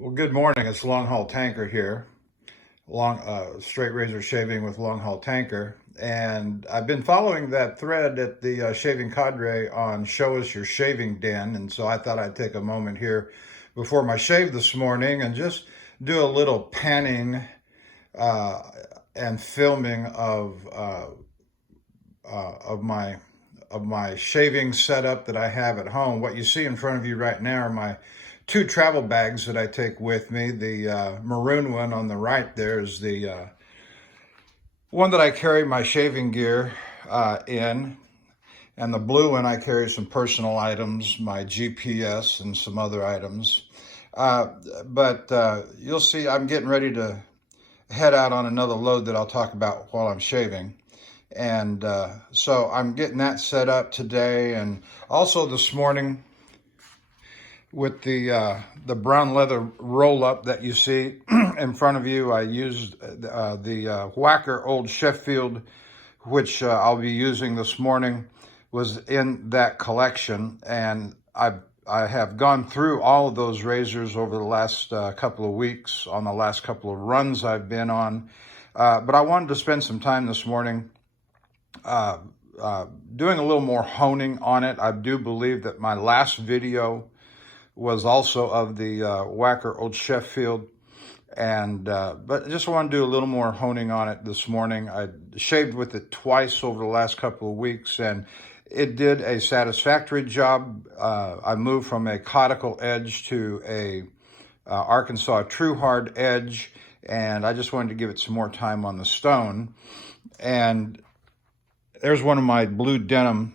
Well, good morning. It's Longhaultanker here. Straight razor shaving with Longhaultanker. And I've been following that thread at the Shaving Cadre on Show Us Your Shaving Den. And so I thought I'd take a moment here before my shave this morning and just do a little panning and filming of my shaving setup that I have at home. What you see in front of you right now are my two travel bags that I take with me. The maroon one on the right there is the one that I carry my shaving gear in, and the blue one I carry some personal items, my GPS and some other items. But you'll see I'm getting ready to head out on another load that I'll talk about while I'm shaving. And so I'm getting that set up today, and also this morning with the brown leather roll-up that you see in front of you. I used the Wacker Old Sheffield, which I'll be using this morning, was in that collection. And I have gone through all of those razors over the last couple of weeks on the last couple of runs I've been on. But I wanted to spend some time this morning doing a little more honing on it. I do believe that my last video was also of the Wacker Old Sheffield, and but I just want to do a little more honing on it this morning. I shaved with it twice over the last couple of weeks, and it did a satisfactory job. I moved from a conical edge to a Arkansas true hard edge, and I just wanted to give it some more time on the stone. And there's one of my blue denim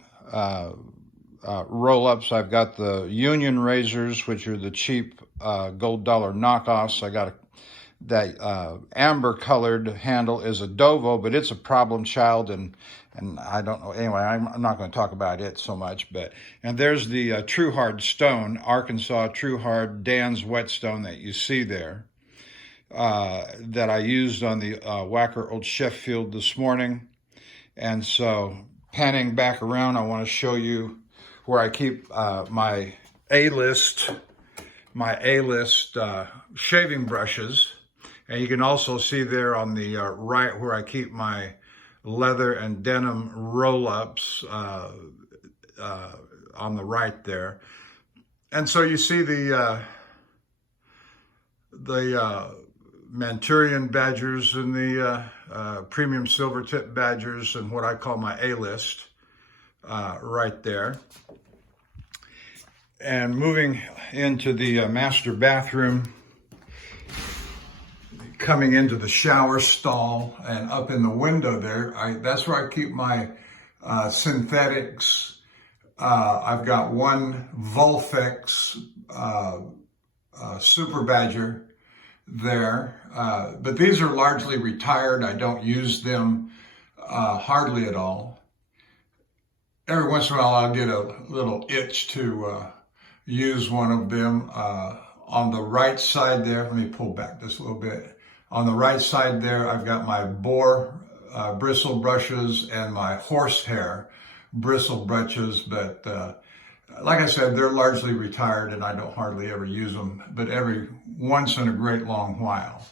roll-ups. I've got the Union razors, which are the cheap gold dollar knockoffs. I got that amber colored handle is a Dovo, but it's a problem child, and I don't know. Anyway, I'm not going to talk about it so much. And there's the True Hard Stone, Arkansas True Hard Dan's Whetstone that you see there, that I used on the Wacker Old Sheffield this morning. And so panning back around, I want to show you where I keep my A-list shaving brushes. And you can also see there on the right where I keep my leather and denim roll-ups on the right there. And so you see the Manchurian badgers and the premium Silvertip badgers and what I call my A-list right there. And moving into the master bathroom, coming into the shower stall and up in the window there, that's where I keep my synthetics. I've got one Vulfex Super Badger there, but these are largely retired. I don't use them hardly at all. Every once in a while I'll get a little itch to use one of them. On the right side there, let me pull back just a little bit. On the right side there, I've got my boar bristle brushes and my horsehair bristle brushes, but like I said, they're largely retired and I don't hardly ever use them, but every once in a great long while.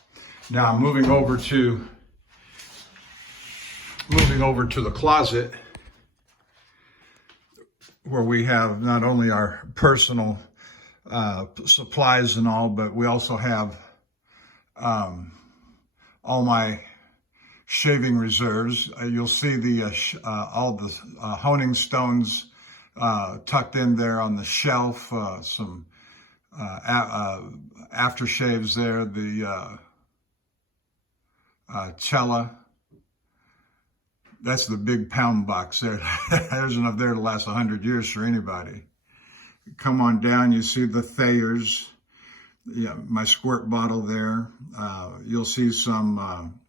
Now I'm moving over to the closet, where we have not only our personal supplies and all, but we also have all my shaving reserves. You'll see the all the honing stones tucked in there on the shelf, some aftershaves there, the Cella. That's the big pound box there. There's enough there to last 100 years for anybody. Come on down, you see the Thayers, yeah, my squirt bottle there. You'll see some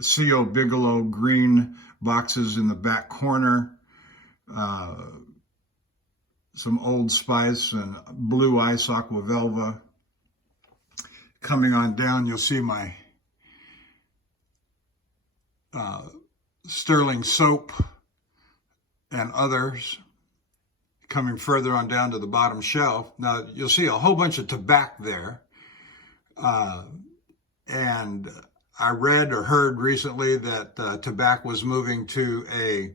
C.O. Bigelow green boxes in the back corner. Some Old Spice and Blue Ice Aqua Velva. Coming on down, you'll see my Stirling soap and others. Coming further on down to the bottom shelf, now you'll see a whole bunch of tobacco there. And I read or heard recently that tobacco was moving to a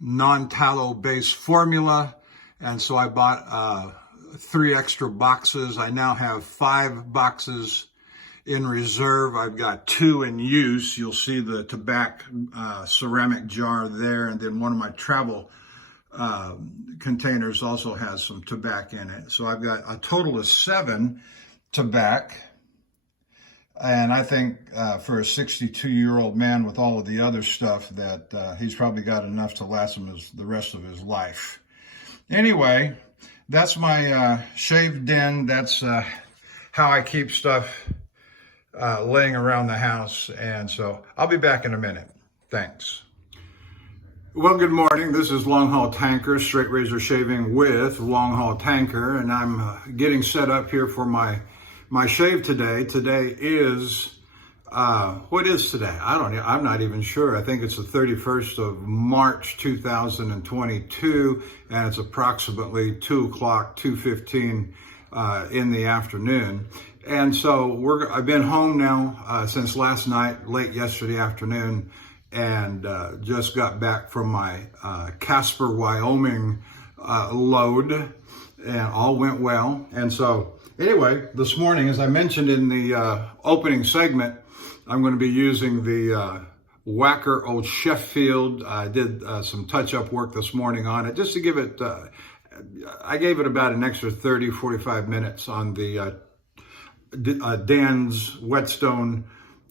non-tallow based formula. And so I bought 3 extra boxes. I now have 5 boxes in reserve. I've got 2 in use. You'll see the tobacco ceramic jar there. And then one of my travel containers also has some tobacco in it. So I've got a total of 7 tobacco. And I think for a 62-year-old man with all of the other stuff that he's probably got enough to last him the rest of his life. Anyway, that's my shaved den. That's how I keep stuff laying around the house. And so I'll be back in a minute. Thanks. Well, good morning. This is Longhaultanker, straight razor shaving with Longhaultanker. And I'm getting set up here for my shave today. Today is, what is today? I'm not even sure. I think it's the 31st of March, 2022, and it's approximately 2:15 in the afternoon. And so I've been home now since last night, late yesterday afternoon, and just got back from my Casper, Wyoming load, and all went well. And so anyway, this morning, as I mentioned in the opening segment, I'm going to be using the Wacker Old Sheffield. I did some touch-up work this morning on it, just to give it, I gave it about an extra 30, 45 minutes on the Dan's Whetstone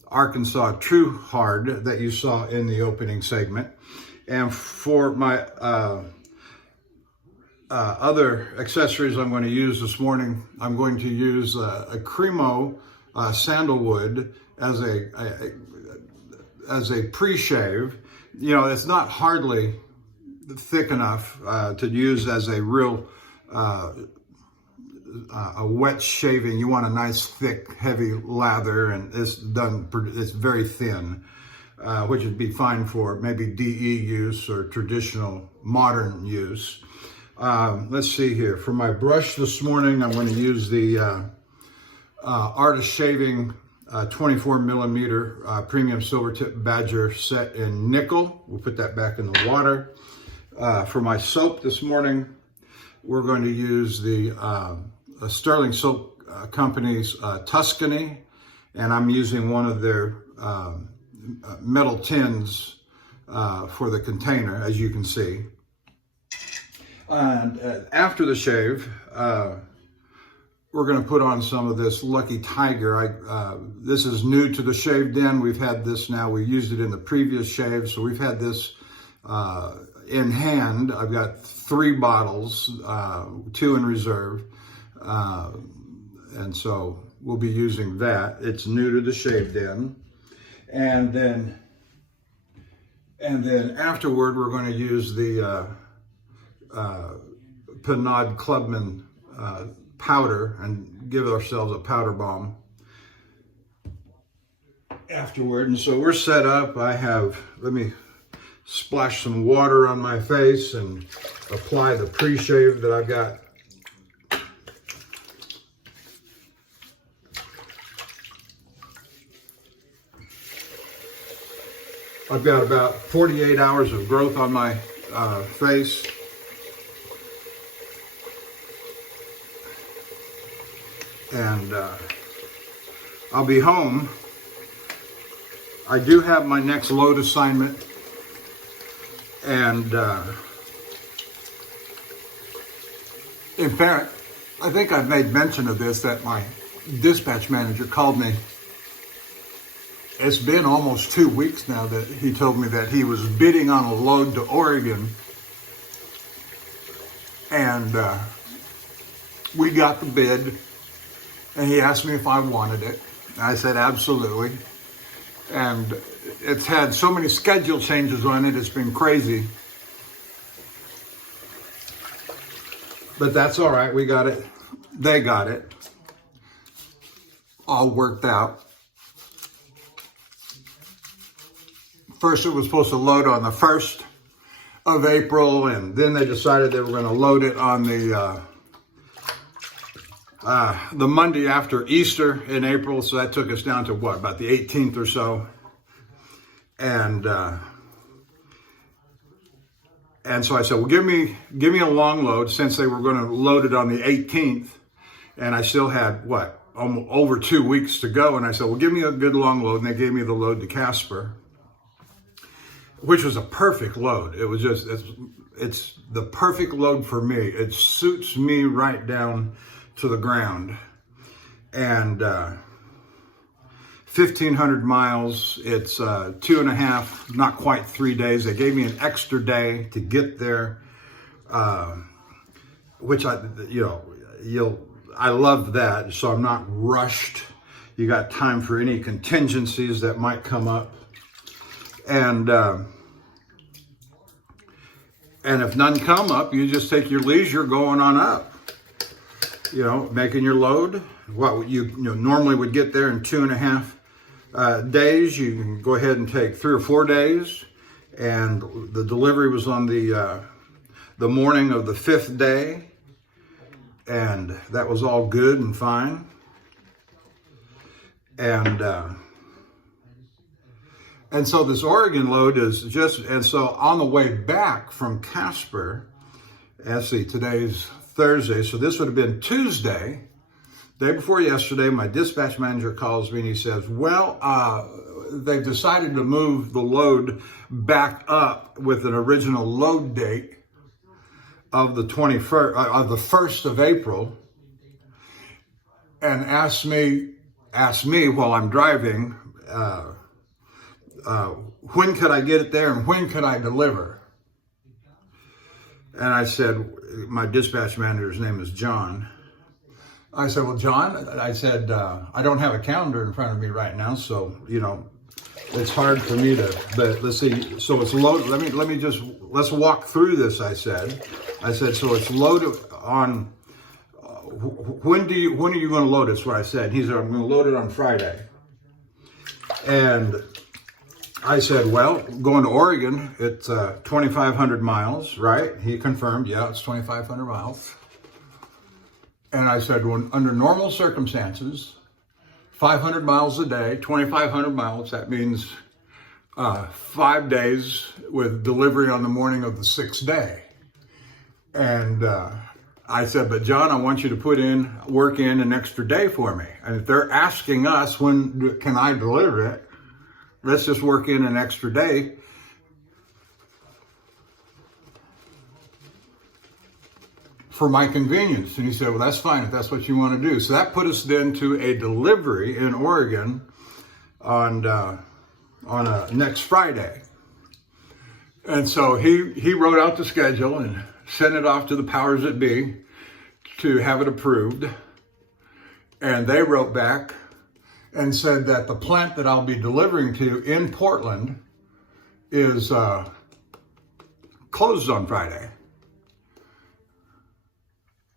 Arkansas True Hard that you saw in the opening segment. And for my other accessories I'm going to use this morning, I'm going to use a Cremo sandalwood as a pre-shave. You know, it's not hardly thick enough to use as a real a wet shaving. You want a nice thick heavy lather, and it's very thin, which would be fine for maybe DE use or traditional modern use. Let's see here. For my brush this morning, I'm going to use the Artist Shaving 24 millimeter premium Silvertip Badger set in nickel. We'll put that back in the water. For my soap this morning, we're going to use the Stirling Soap Company's Tuscany, and I'm using one of their metal tins for the container, as you can see. And after the shave, we're going to put on some of this Lucky Tiger. This is new to the shave den. We've had this now. We used it in the previous shave, so we've had this in hand. I've got 3 bottles, 2 in reserve, and so we'll be using that. It's new to the shave den. And then afterward, we're going to use the Pinod Clubman powder and give ourselves a powder bomb afterward. And so we're set up. Let me splash some water on my face and apply the pre-shave that I've got. I've got about 48 hours of growth on my face. And I'll be home. I do have my next load assignment, and in fact, I think I've made mention of this, that my dispatch manager called me. It's been almost 2 weeks now that he told me that he was bidding on a load to Oregon, and we got the bid. And he asked me if I wanted it. I said, absolutely. And it's had so many schedule changes on it, it's been crazy. But that's all right, we got it. They got it. All worked out. First it was supposed to load on the 1st of April, and then they decided they were going to load it on the the Monday after Easter in April. So that took us down to what, about the 18th or so. And so I said, well, give me a long load, since they were going to load it on the 18th. And I still had, what, over 2 weeks to go. And I said, well, give me a good long load. And they gave me the load to Casper, which was a perfect load. It was just, it's the perfect load for me. It suits me right down to the ground. And 1,500 miles. It's 2.5, not quite 3 days. They gave me an extra day to get there, which I love that. So I'm not rushed. You got time for any contingencies that might come up. And if none come up, you just take your leisure going on up. You know, making your load. What you normally would get there in 2.5 days, you can go ahead and take 3 or 4 days. And the delivery was on the morning of the 5th day, and that was all good and fine. And so this Oregon load is just, and so on the way back from Casper, let's see, today's Thursday, so this would have been Tuesday, day before yesterday. My dispatch manager calls me and he says, well, they've decided to move the load back up with an original load date of the 1st of April, and asked me while I'm driving, when could I get it there and when could I deliver? And I said, my dispatch manager's name is John. I said, well, John, I said, I don't have a calendar in front of me right now, so, it's hard for me to, but let's see. So it's loaded. Let's walk through this. I said, so it's loaded on, when are you going to load it? That's what I said. He said, I'm going to load it on Friday. And I said, well, going to Oregon, it's 2,500 miles, right? He confirmed, yeah, it's 2,500 miles. And I said, well, under normal circumstances, 500 miles a day, 2,500 miles, that means 5 days with delivery on the morning of the 6th day. And I said, but John, I want you to work in an extra day for me. And if they're asking us, when can I deliver it? Let's just work in an extra day. For my convenience. And he said, well, that's fine if that's what you want to do. So that put us then to a delivery in Oregon on next Friday. And so he wrote out the schedule and sent it off to the powers that be to have it approved. And they wrote back and said that the plant that I'll be delivering to in Portland is closed on Friday.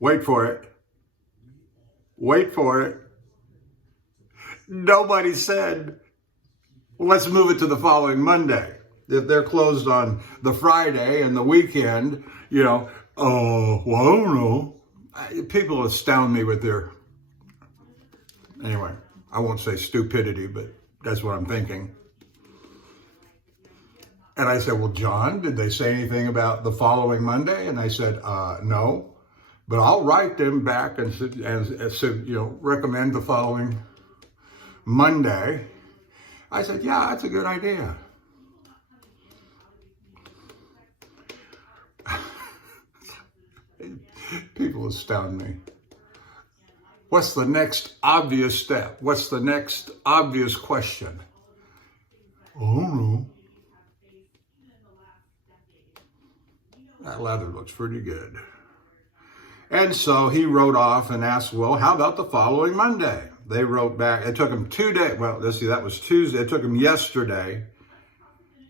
Wait for it. Wait for it. Nobody said, well, let's move it to the following Monday. If they're closed on the Friday and the weekend, well, I don't know. People astound me with their, anyway, I won't say stupidity, but that's what I'm thinking. And I said, well, John, did they say anything about the following Monday? And they said, no. But I'll write them back and recommend the following Monday. I said, yeah, that's a good idea. People astound me. What's the next obvious step? What's the next obvious question? Oh, no. That leather looks pretty good. And so he wrote off and asked, well, how about the following Monday? They wrote back. It took them 2 days. Well, let's see, that was Tuesday. It took them yesterday.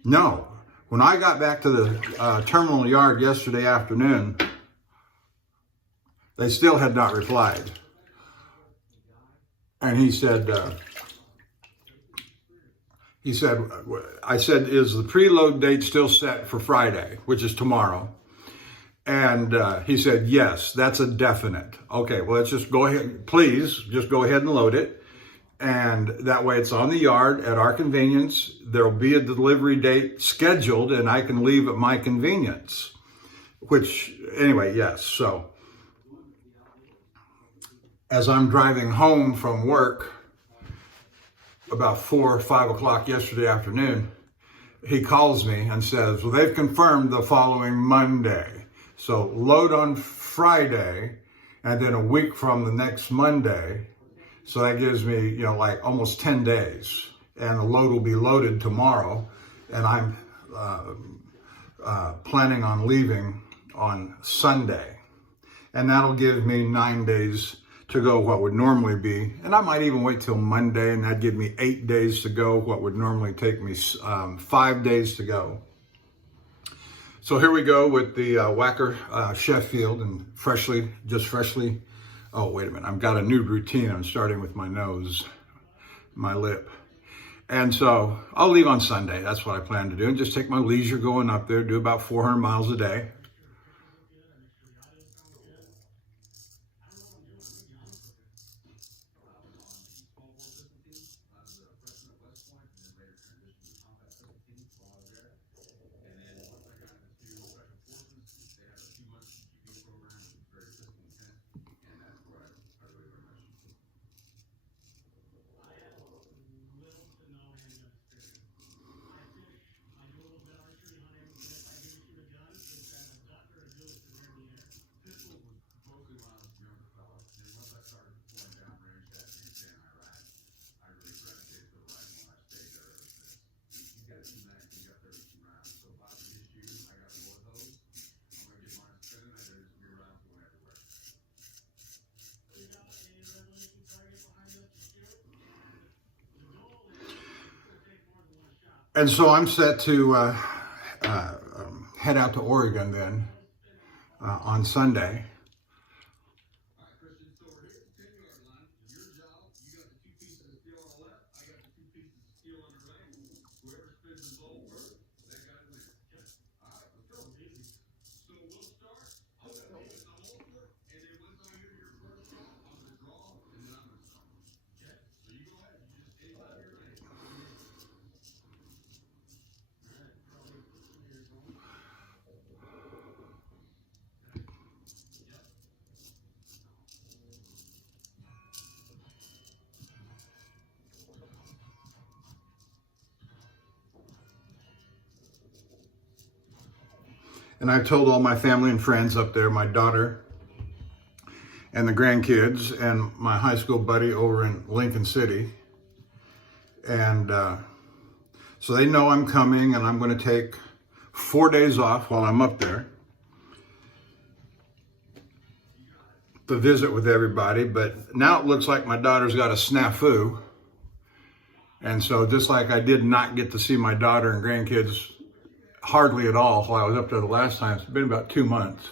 No. When I got back to the terminal yard yesterday afternoon, they still had not replied. And he said, I said, is the preload date still set for Friday, which is tomorrow? And he said, yes, that's a definite. Okay, well, let's just go ahead. Please just go ahead and load it. And that way it's on the yard at our convenience. There'll be a delivery date scheduled and I can leave at my convenience. Which, anyway, yes. So as I'm driving home from work about 4 or 5 o'clock yesterday afternoon, he calls me and says, well, they've confirmed the following Monday. So load on Friday and then a week from the next Monday. So that gives me, like almost 10 days. And the load will be loaded tomorrow. And I'm planning on leaving on Sunday. And that'll give me 9 days to go what would normally be. And I might even wait till Monday, and that'd give me 8 days to go what would normally take me 5 days to go. So here we go with the Wacker Sheffield, and freshly, oh, wait a minute. I've got a new routine. I'm starting with my nose, my lip. And so I'll leave on Sunday. That's what I plan to do. And just take my leisure going up there, do about 400 miles a day. And so I'm set to head out to Oregon then on Sunday. And I've told all my family and friends up there, my daughter and the grandkids and my high school buddy over in Lincoln City. And so they know I'm coming, and I'm going to take 4 days off while I'm up there to visit with everybody. But now it looks like my daughter's got a snafu. And so just like I did not get to see my daughter and grandkids hardly at all while I was up there the last time, it's been about 2 months.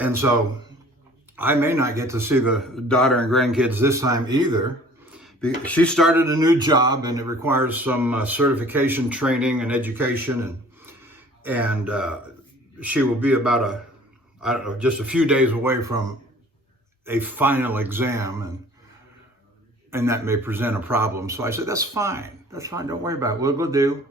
And so I may not get to see the daughter and grandkids this time either. She started a new job, and it requires some certification training and education. And she will be about just a few days away from a final exam. And that may present a problem. So I said, that's fine. Don't worry about it. We'll go do.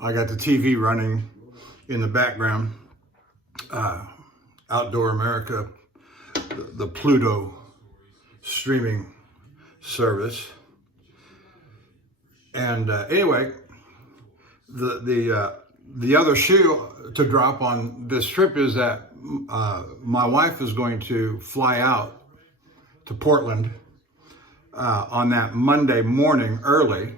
I got the TV running in the background. Outdoor America, the Pluto streaming service. And anyway, the other shoe to drop on this trip is that my wife is going to fly out to Portland on that Monday morning early.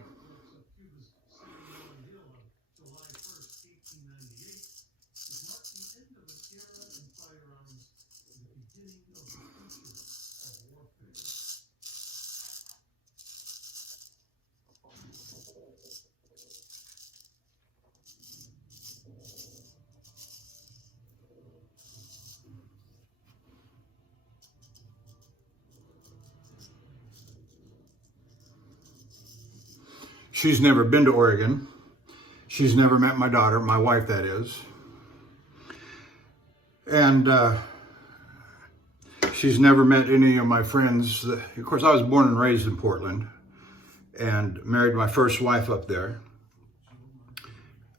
She's never been to Oregon. She's never met my daughter, my wife that is. And she's never met any of my friends. Of course, I was born and raised in Portland and married my first wife up there.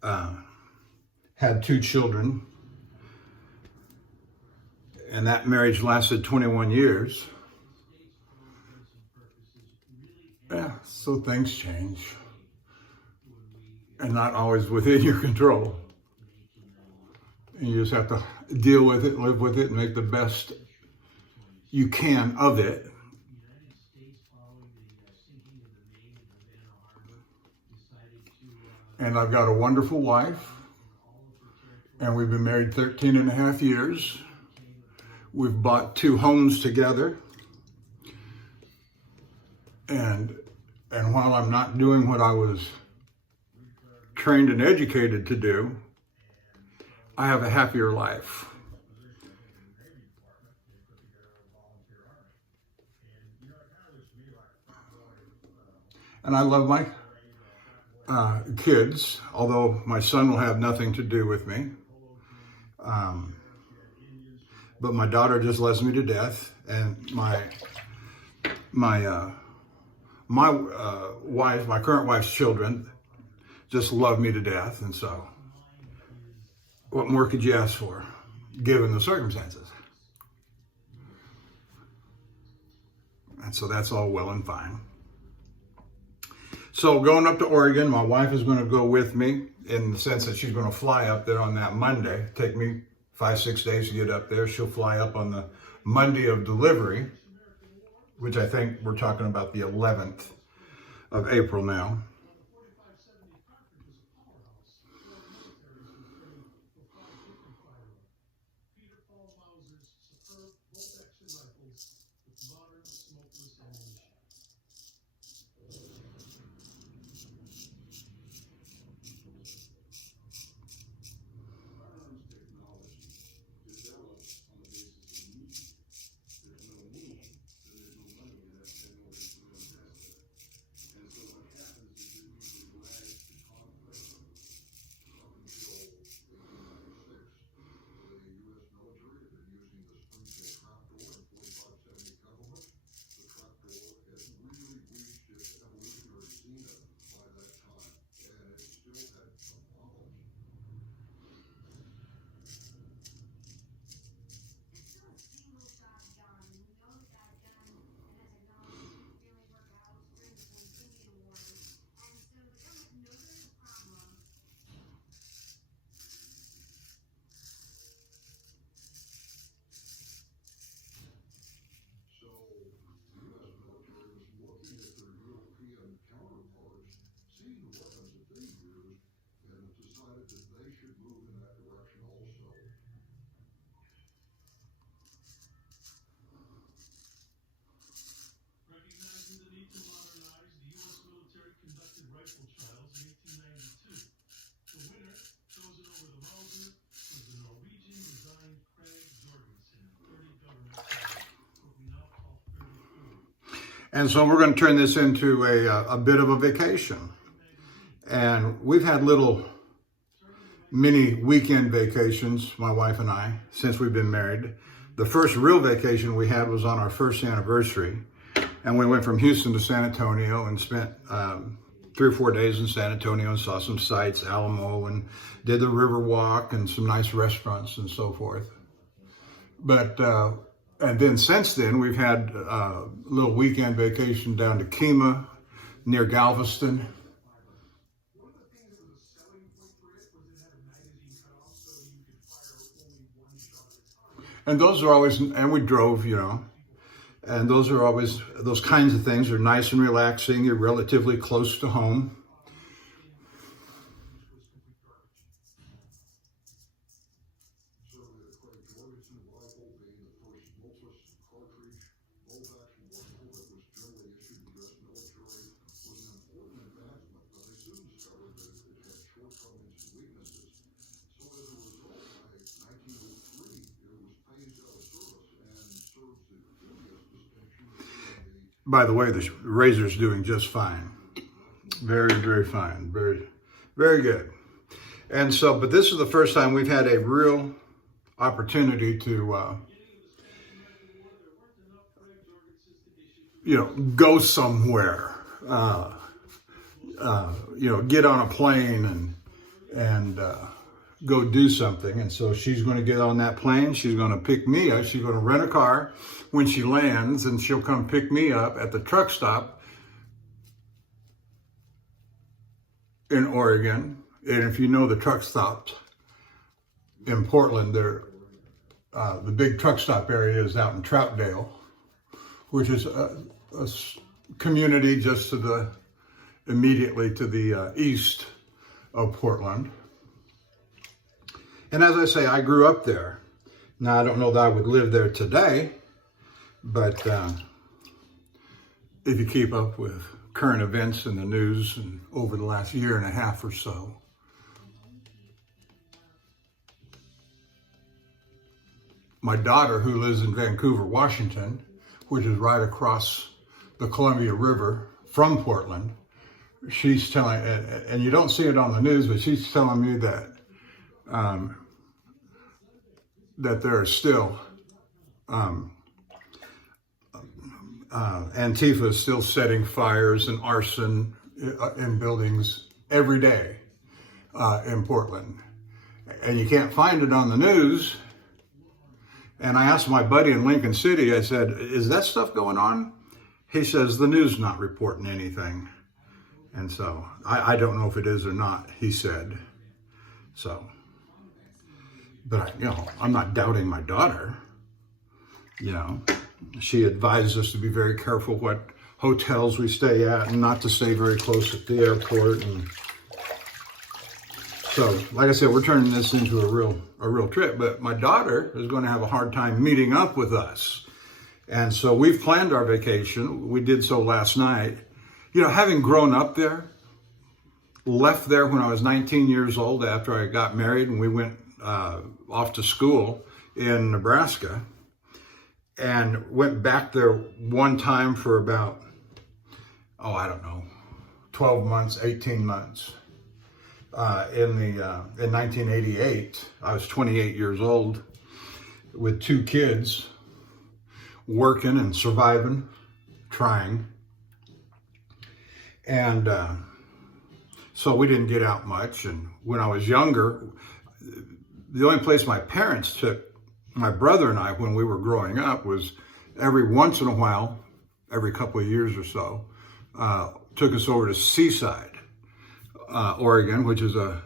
Had 2 children. And that marriage lasted 21 years. Yeah, so things change. And not always within your control. And you just have to deal with it, live with it, and make the best you can of it. And I've got a wonderful wife, and we've been married 13 and a half years. We've bought 2 homes together. And while I'm not doing what I was trained and educated to do, I have a happier life. And I love my kids, although my son will have nothing to do with me. But my daughter just loves me to death, and my wife, my current wife's children, just love me to death. And so, what more could you ask for, given the circumstances? And so that's all well and fine. So going up to Oregon, my wife is going to go with me in the sense that she's going to fly up there on that Monday. Take me 5-6 days to get up there. She'll fly up on the Monday of delivery, which I think we're talking about the 11th of April now. And so we're going to turn this into a bit of a vacation. And we've had little mini weekend vacations, my wife and I, since we've been married. The first real vacation we had was on our first anniversary. And we went from Houston to San Antonio and spent 3 or 4 days in San Antonio and saw some sights, Alamo, and did the river walk and some nice restaurants and so forth. But, and then since then, we've had a little weekend vacation down to Kemah near Galveston. And those are always, and we drove, you know, and those are always, those kinds of things are nice and relaxing. You're relatively close to home. By the way, the Razor's doing just fine. Very, very fine. Very, very good. And so, but this is the first time we've had a real opportunity to, you know, go somewhere. You know, get on a plane and go do something. And so she's going to get on that plane. She's going to pick me up. She's going to rent a car when she lands, and she'll come pick me up at the truck stop in Oregon. And if you know the truck stops in Portland, they're, the big truck stop area is out in Troutdale, which is a community just to the, immediately to the east of Portland. And as I say, I grew up there. Now, I don't know that I would live there today, but if you keep up with current events in the news and over the last year and a half or so, my daughter, who lives in Vancouver, Washington, which is right across the Columbia River from Portland, she's telling, and you don't see it on the news, but she's telling me that that there are still Antifa is still setting fires and arson in buildings every day in Portland. And you can't find it on the news. And I asked my buddy in Lincoln City, I said, is that stuff going on? He says, the news not reporting anything. And so I don't know if it is or not, he said. So, but you know, I'm not doubting my daughter. You know, she advised us to be very careful what hotels we stay at and not to stay very close at the airport. And so, like I said, we're turning this into a real trip, but my daughter is going to have a hard time meeting up with us. And so we've planned our vacation. We did so last night. You know, having grown up there, left there when I was 19 years old after I got married, and we went off to school in Nebraska, and went back there one time for about, I don't know, 12 months, 18 months. In 1988, I was 28 years old with 2 kids, working and surviving, trying. And so we didn't get out much. And when I was younger, the only place my parents took my brother and I, when we were growing up, was every once in a while, every couple of years or so, took us over to Seaside, Oregon, which is a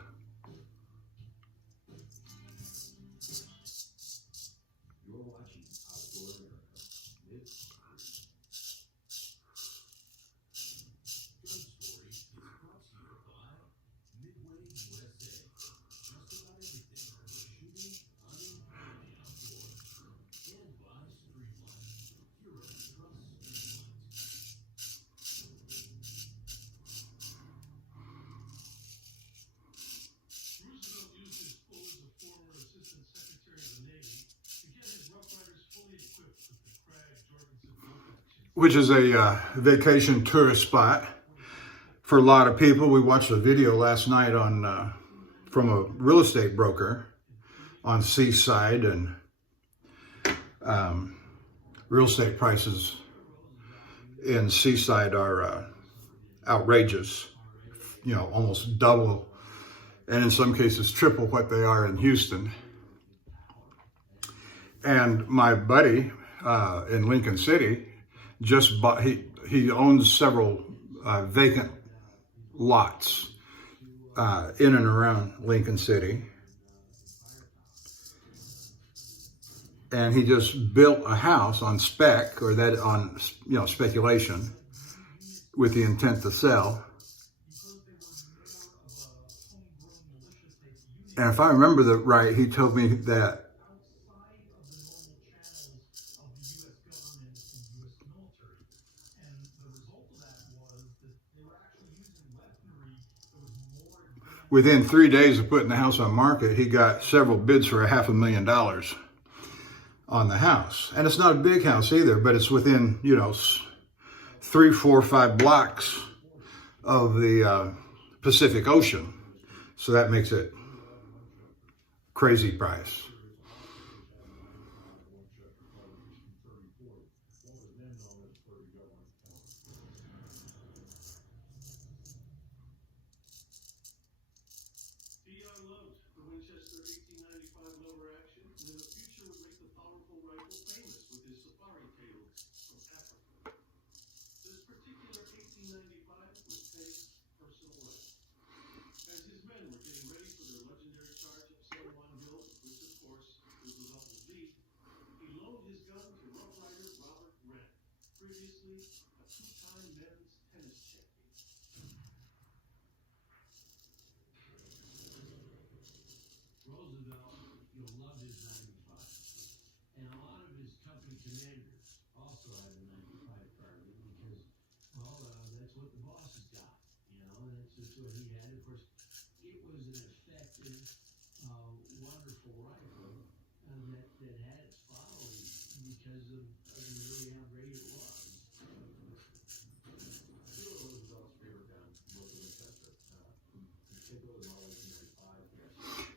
vacation tourist spot for a lot of people. We watched a video last night on from a real estate broker on Seaside, and real estate prices in Seaside are outrageous, you know, almost double, and in some cases triple what they are in Houston. And my buddy in Lincoln City just bought, he owns several vacant lots in and around Lincoln City. And he just built a house on spec, or that on, you know, speculation, with the intent to sell. And if I remember that right, he told me that within 3 days of putting the house on market, he got several bids for $500,000 on the house. And it's not a big house either, but it's within, you know, 3, 4, 5 blocks of the Pacific Ocean. So that makes it crazy price.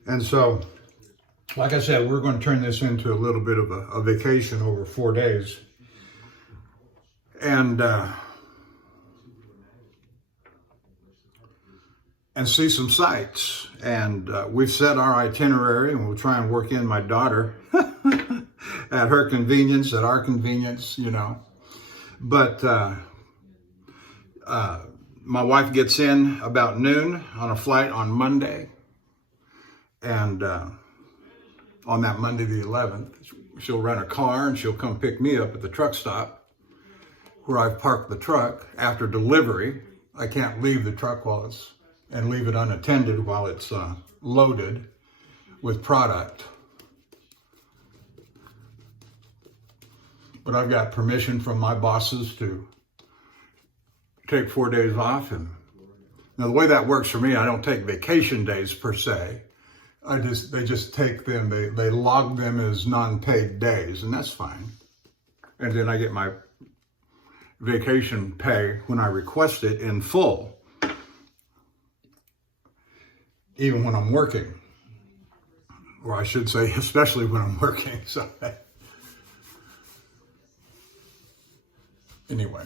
And so, like I said, we're going to turn this into a little bit of a vacation over 4 days. And see some sights. And we've set our itinerary, and we'll try and work in my daughter at her convenience, at our convenience, you know. But my wife gets in about noon on a flight on Monday. And on that Monday the 11th, she'll rent a car and she'll come pick me up at the truck stop where I've parked the truck after delivery. I can't leave the truck and leave it unattended while it's loaded with product. But I've got permission from my bosses to take 4 days off. And now the way that works for me, I don't take vacation days per se. They just take them, they log them as non-paid days, and that's fine. And then I get my vacation pay when I request it in full, even when I'm working. Or I should say, especially when I'm working. So anyway,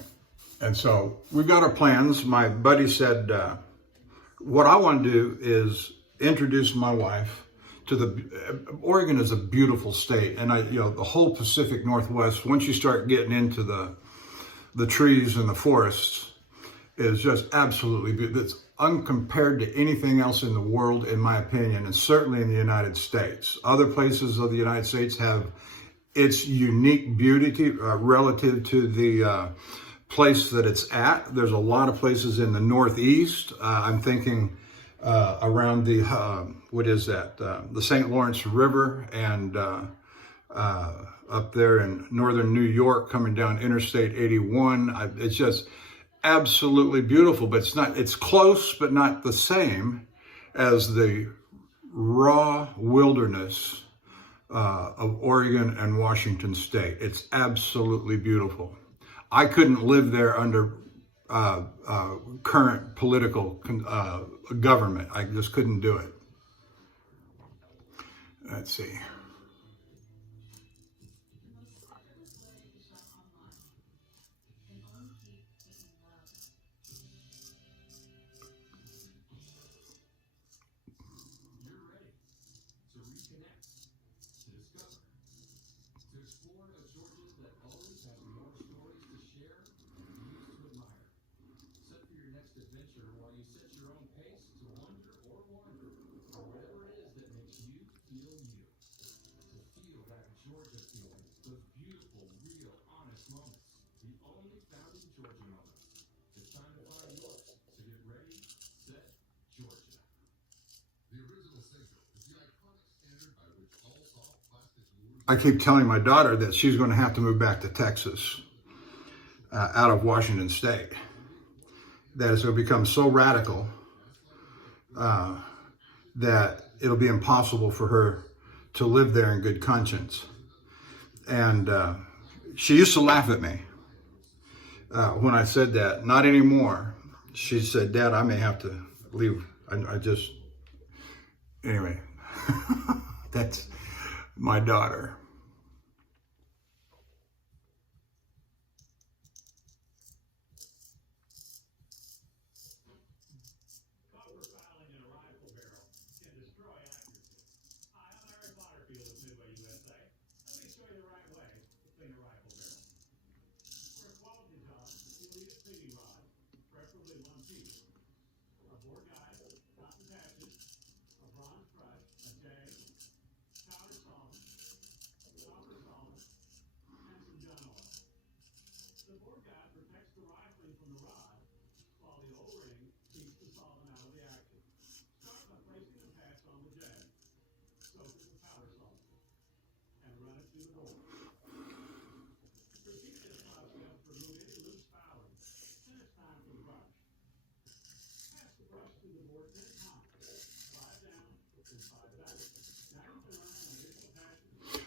and so we've got our plans. My buddy said, what I want to do is introduce my wife to Oregon is a beautiful state. And the whole Pacific Northwest, once you start getting into the trees and the forests, is just absolutely beautiful. It's uncompared to anything else in the world, in my opinion, and certainly in the United States. Other places of the United States have its unique beauty relative to the place that it's at. There's a lot of places in the Northeast. I'm thinking around the, the St. Lawrence River, and up there in northern New York, coming down Interstate 81. It's just absolutely beautiful, but it's close, but not the same as the raw wilderness of Oregon and Washington State. It's absolutely beautiful. I couldn't live there under current political government. I just couldn't do it. Let's see. I keep telling my daughter that she's going to have to move back to Texas, out of Washington State. That it's going to become so radical that it'll be impossible for her to live there in good conscience. And she used to laugh at me when I said that. Not anymore. She said, "Dad, I may have to leave." Anyway, that's my daughter.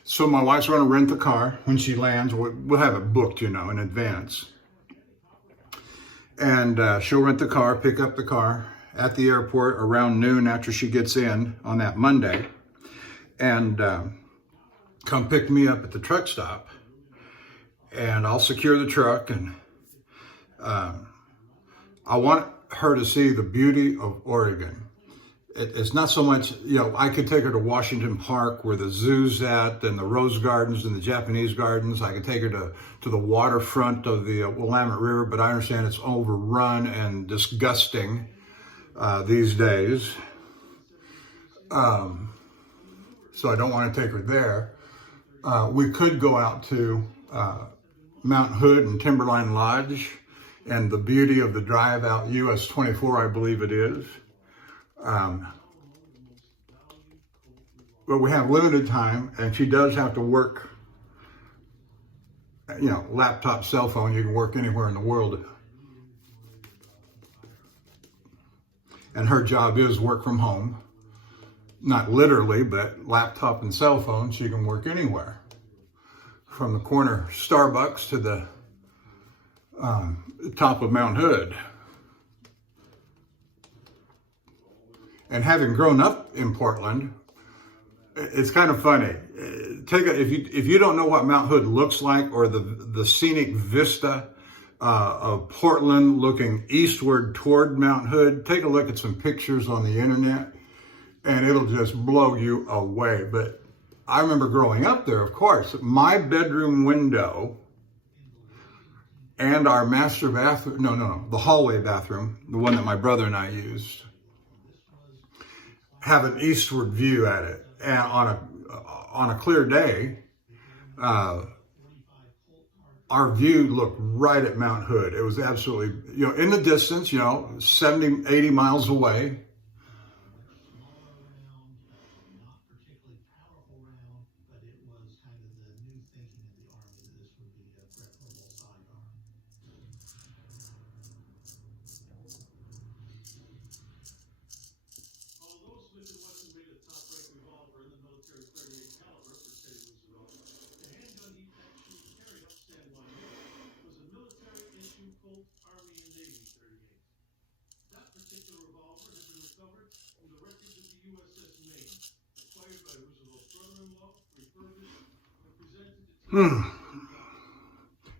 So my wife's going to rent the car when she lands. We'll have it booked, in advance. And she'll rent the car, pick up the car at the airport around noon after she gets in on that Monday, and come pick me up at the truck stop. And I'll secure the truck, and I want her to see the beauty of Oregon. It's not so much, I could take her to Washington Park where the zoo's at, and the rose gardens and the Japanese gardens. I could take her to the waterfront of the Willamette River, but I understand it's overrun and disgusting these days. So I don't want to take her there. We could go out to Mount Hood and Timberline Lodge and the beauty of the drive out US 24, I believe it is. But we have limited time, and she does have to work, laptop, cell phone. You can work anywhere in the world. And her job is work from home. Not literally, but laptop and cell phone, she can work anywhere. From the corner Starbucks to the top of Mount Hood. And having grown up in Portland, it's kind of funny. If you don't know what Mount Hood looks like, or the scenic vista of Portland looking eastward toward Mount Hood, take a look at some pictures on the internet, and it'll just blow you away. But I remember growing up there, of course. My bedroom window and our master bathroom, the hallway bathroom, the one that my brother and I used, have an eastward view at it. And on a clear day, our view looked right at Mount Hood. It was absolutely, in the distance, 70, 80 miles away.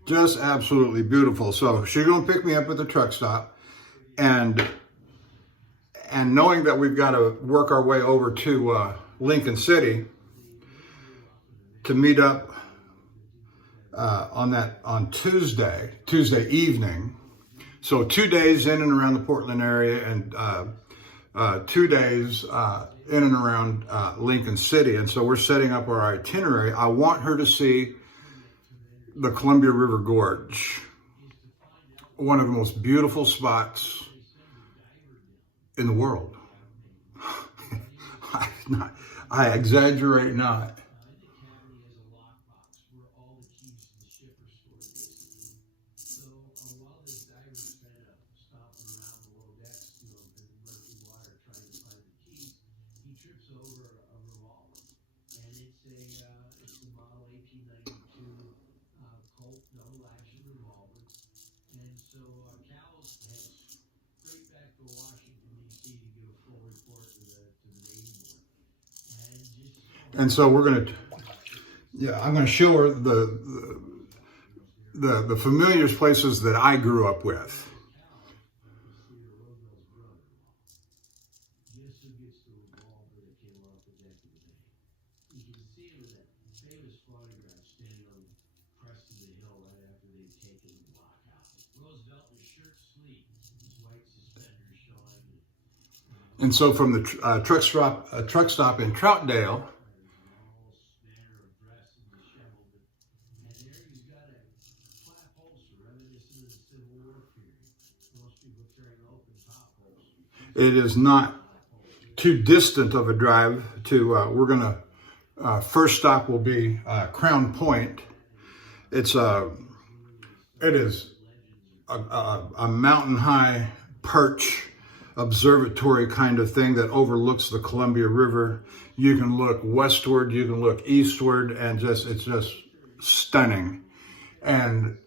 Just absolutely beautiful. So she's going to pick me up at the truck stop, and knowing that we've got to work our way over to Lincoln City to meet up on Tuesday evening. So 2 days in and around the Portland area, and 2 days in and around Lincoln City. And so we're setting up our itinerary. I want her to see the Columbia River Gorge, one of the most beautiful spots in the world. I exaggerate not. And so we're going to, I'm going to show her the familiar places that I grew up with. And so from the truck stop in Troutdale, it is not too distant of a drive to, we're going to, first stop will be Crown Point. It is a mountain high perch observatory kind of thing that overlooks the Columbia River. You can look westward, you can look eastward, and it's just stunning. And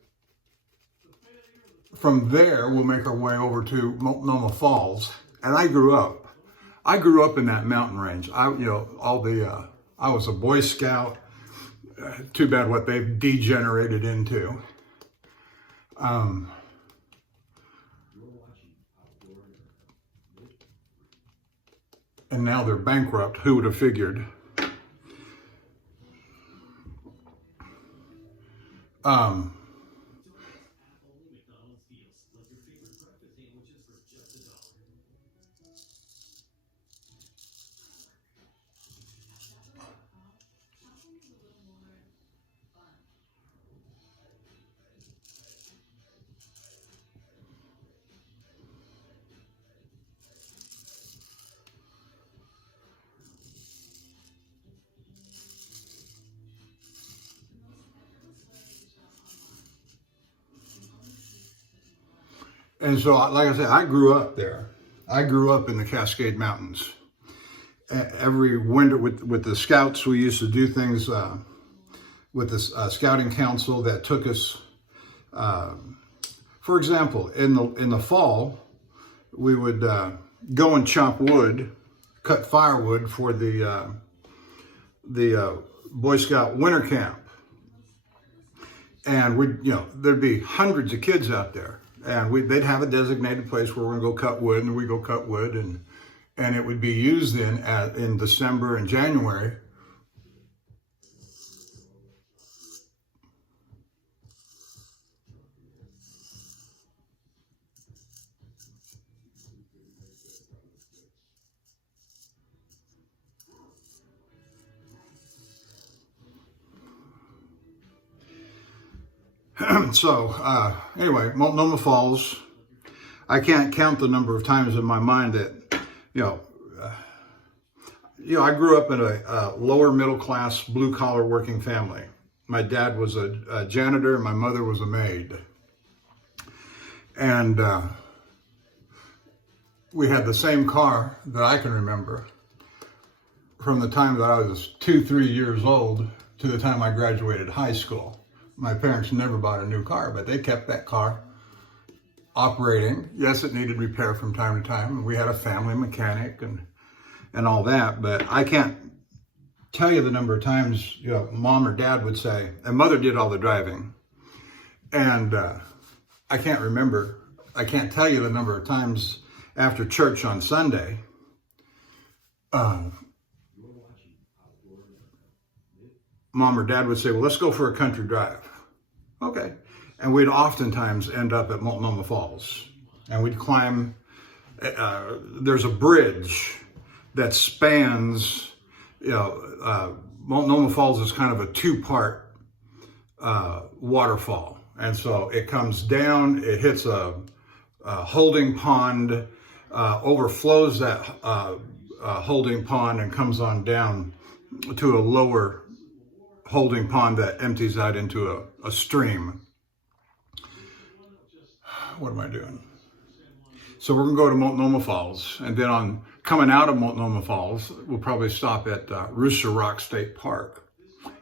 from there, we'll make our way over to Multnomah Falls. And I grew up in that mountain range. I was a Boy Scout. Too bad what they've degenerated into. And now they're bankrupt. Who would have figured? And so, like I said, I grew up there. I grew up in the Cascade Mountains. Every winter with the Scouts, we used to do things with the Scouting Council that took us, for example, in the fall, we would go and chop wood, cut firewood for the Boy Scout winter camp. And there'd be hundreds of kids out there. And they'd have a designated place where we're going to go cut wood, and we go cut wood, and it would be used in December and January. So anyway, Multnomah Falls. I can't count the number of times in my mind that, I grew up in a lower middle class, blue collar working family. My dad was a janitor, and my mother was a maid. And we had the same car that I can remember from the time that I was 2-3 years old to the time I graduated high school. My parents never bought a new car, but they kept that car operating. Yes, it needed repair from time to time. We had a family mechanic and all that, but I can't tell you the number of times, mom or dad would say, and mother did all the driving. And I can't tell you the number of times after church on Sunday, mom or dad would say, well, let's go for a country drive. Okay. And we'd oftentimes end up at Multnomah Falls. And we'd climb, there's a bridge that spans, Multnomah Falls is kind of a two-part waterfall. And so it comes down, it hits a holding pond, overflows that holding pond and comes on down to a lower holding pond that empties out into a stream. What am I doing? So we're gonna go to Multnomah Falls, and then on coming out of Multnomah Falls, we'll probably stop at Rooster Rock State Park,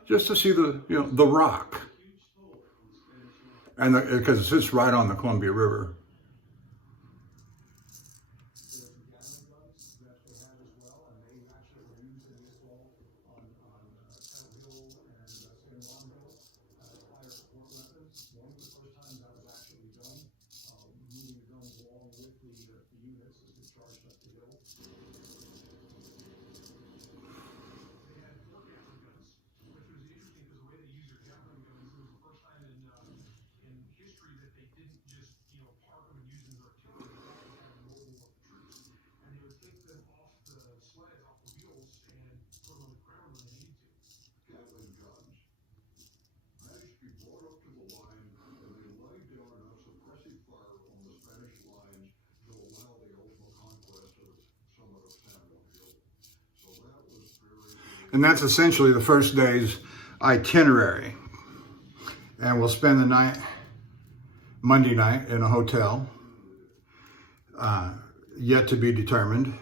just to see the rock, and because it sits right on the Columbia River. And that's essentially the first day's itinerary. And we'll spend the night, Monday night, in a hotel, yet to be determined.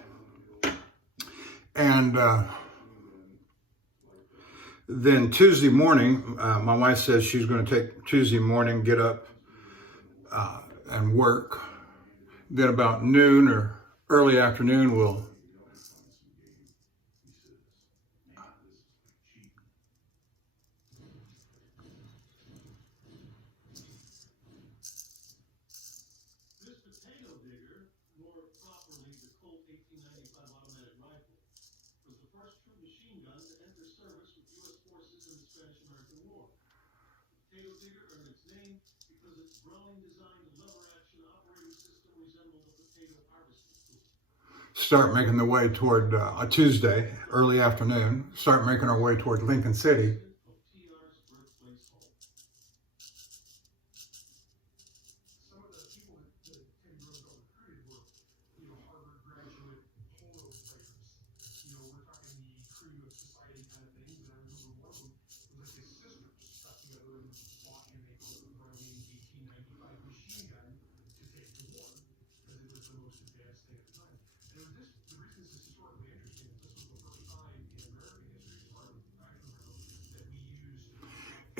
And then Tuesday morning, my wife says she's going to take Tuesday morning, get up and work. Then about noon or early afternoon, we'll start making the way toward a Tuesday, early afternoon, start making our way toward Lincoln City.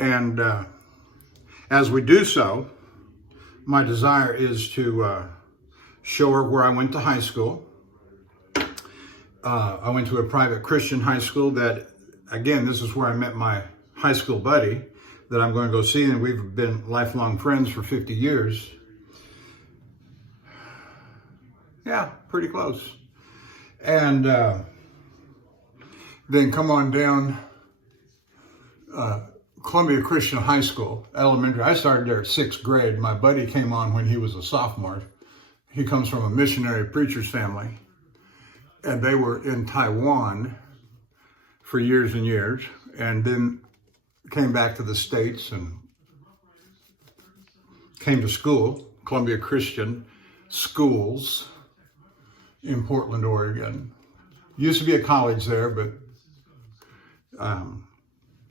And as we do so, my desire is to show her where I went to high school. I went to a private Christian high school that, again, this is where I met my high school buddy that I'm going to go see, and we've been lifelong friends for 50 years. Yeah, pretty close. And then come on down Columbia Christian High School, elementary. I started there at 6th grade. My buddy came on when he was a sophomore. He comes from a missionary preacher's family, and they were in Taiwan for years and years, and then came back to the States and came to school, Columbia Christian Schools in Portland, Oregon. Used to be a college there, but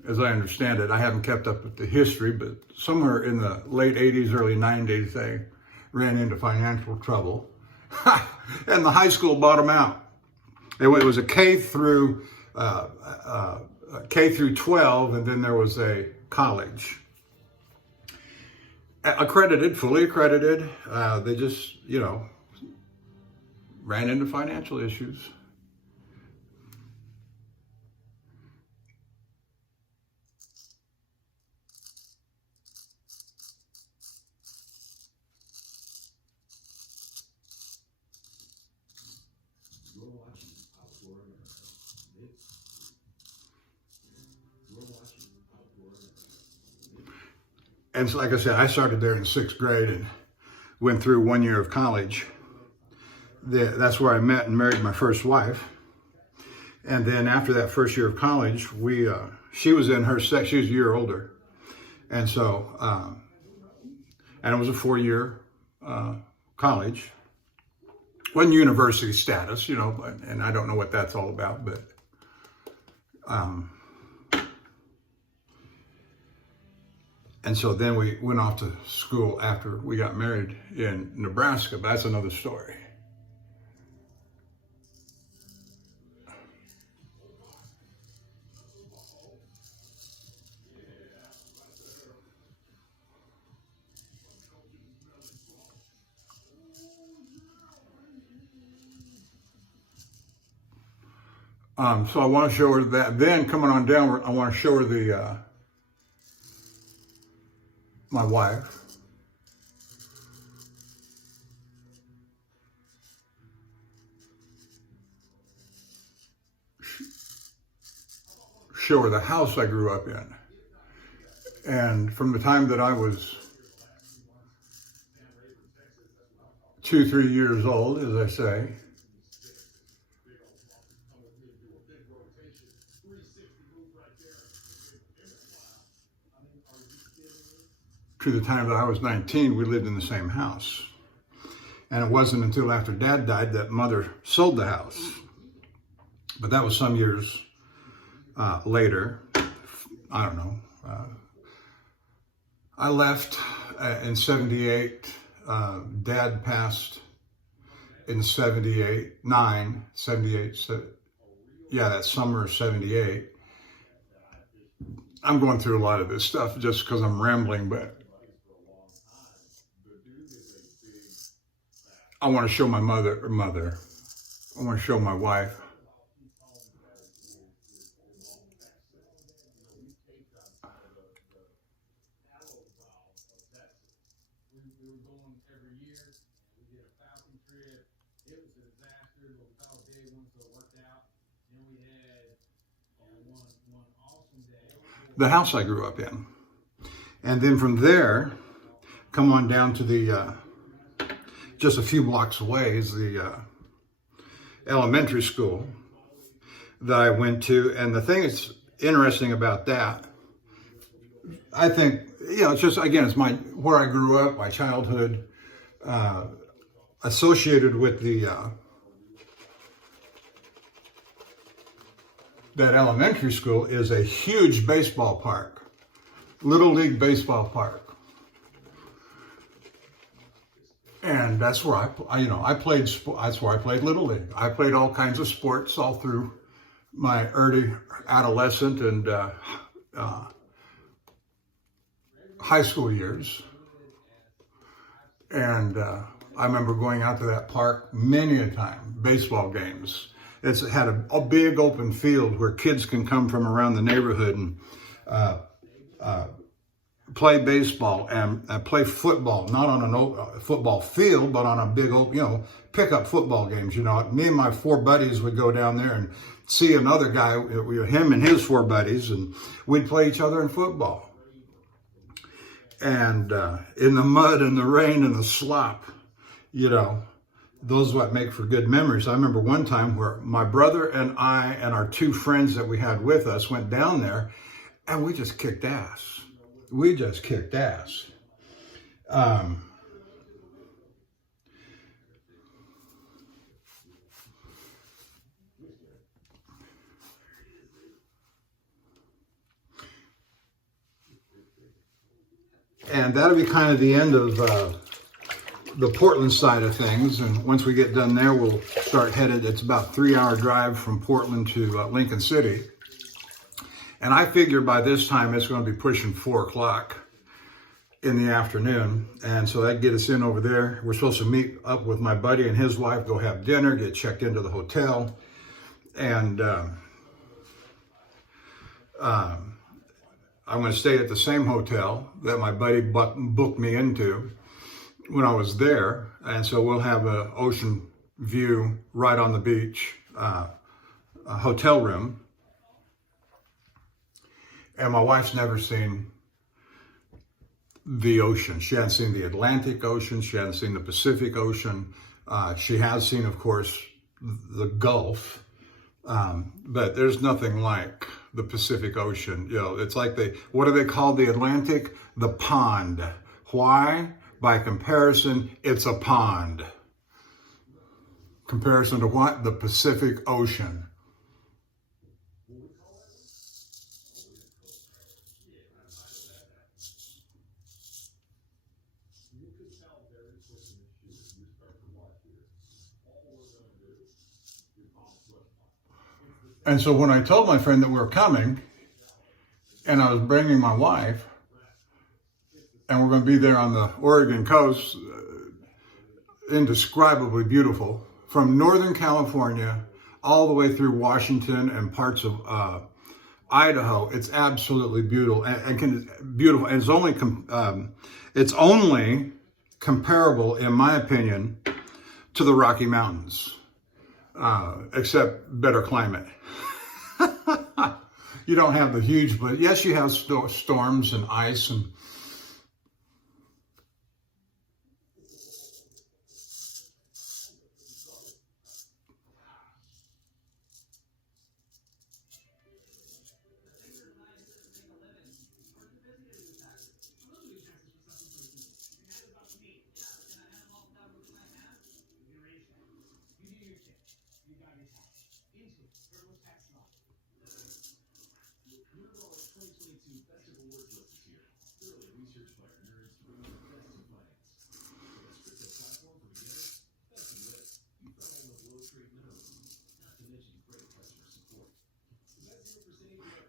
as I understand it, I haven't kept up with the history, but somewhere in the late 80s, early 90s, they ran into financial trouble. And the high school bought them out. It was a K through 12, and then there was a college. Accredited, fully accredited. They just, ran into financial issues. And so, like I said, I started there in 6th grade and went through 1 year of college. That's where I met and married my first wife. And then after that first year of college, she was in her she was a year older. And so, and it was a 4-year college. Wasn't university status, you know, and I don't know what that's all about, but and so then we went off to school after we got married in Nebraska, but that's another story. So I want to show her that. Then coming on down, I want to show her my wife. Show her the house I grew up in. And from the time that I was 2-3 years old, as I say, to the time that I was 19, we lived in the same house. And it wasn't until after Dad died that Mother sold the house. But that was some years later. I don't know. I left in 78. Dad passed in 78, yeah, that summer of 78. I'm going through a lot of this stuff just because I'm rambling, but I want to show my mother. I want to show my wife. The house I grew up in. And then from there, come on down to the, just a few blocks away is the elementary school that I went to. And the thing that's interesting about that, I think, you know, it's just, again, it's where I grew up, my childhood, associated with that elementary school is a huge baseball park, Little League baseball park. And that's where I played, that's where I played Little League. I played all kinds of sports all through my early adolescent and high school years. And I remember going out to that park many a time, baseball games. It's had a big open field where kids can come from around the neighborhood and play baseball and play football, not on a football field, but on a big old, you know, pickup football games. You know, me and my 4 buddies would go down there and see another guy, him and his 4 buddies, and we'd play each other in football. And in the mud and the rain and the slop, you know, those what make for good memories. I remember one time where my brother and I and our 2 friends that we had with us went down there and we just kicked ass. We just kicked ass. And that'll be kind of the end of the Portland side of things. And once we get done there, we'll start headed. It's about a 3-hour drive from Portland to Lincoln City. And I figure by this time it's going to be pushing 4 o'clock in the afternoon. And so that get us in over there. We're supposed to meet up with my buddy and his wife, go have dinner, get checked into the hotel. And I'm going to stay at the same hotel that my buddy booked me into when I was there. And so we'll have an ocean view right on the beach, a hotel room. And my wife's never seen the ocean. She hadn't seen the Atlantic Ocean. She hadn't seen the Pacific Ocean. She has seen, of course, the Gulf. But there's nothing like the Pacific Ocean. You know, it's like what do they call the Atlantic? The pond. Why? By comparison, it's a pond. Comparison to what? The Pacific Ocean. And so when I told my friend that we were coming, and I was bringing my wife, and we're going to be there on the Oregon coast, indescribably beautiful, from Northern California all the way through Washington and parts of Idaho. It's absolutely beautiful, beautiful. And it's only comparable, in my opinion, to the Rocky Mountains, except better climate. You don't have the huge, but yes, you have storms and ice and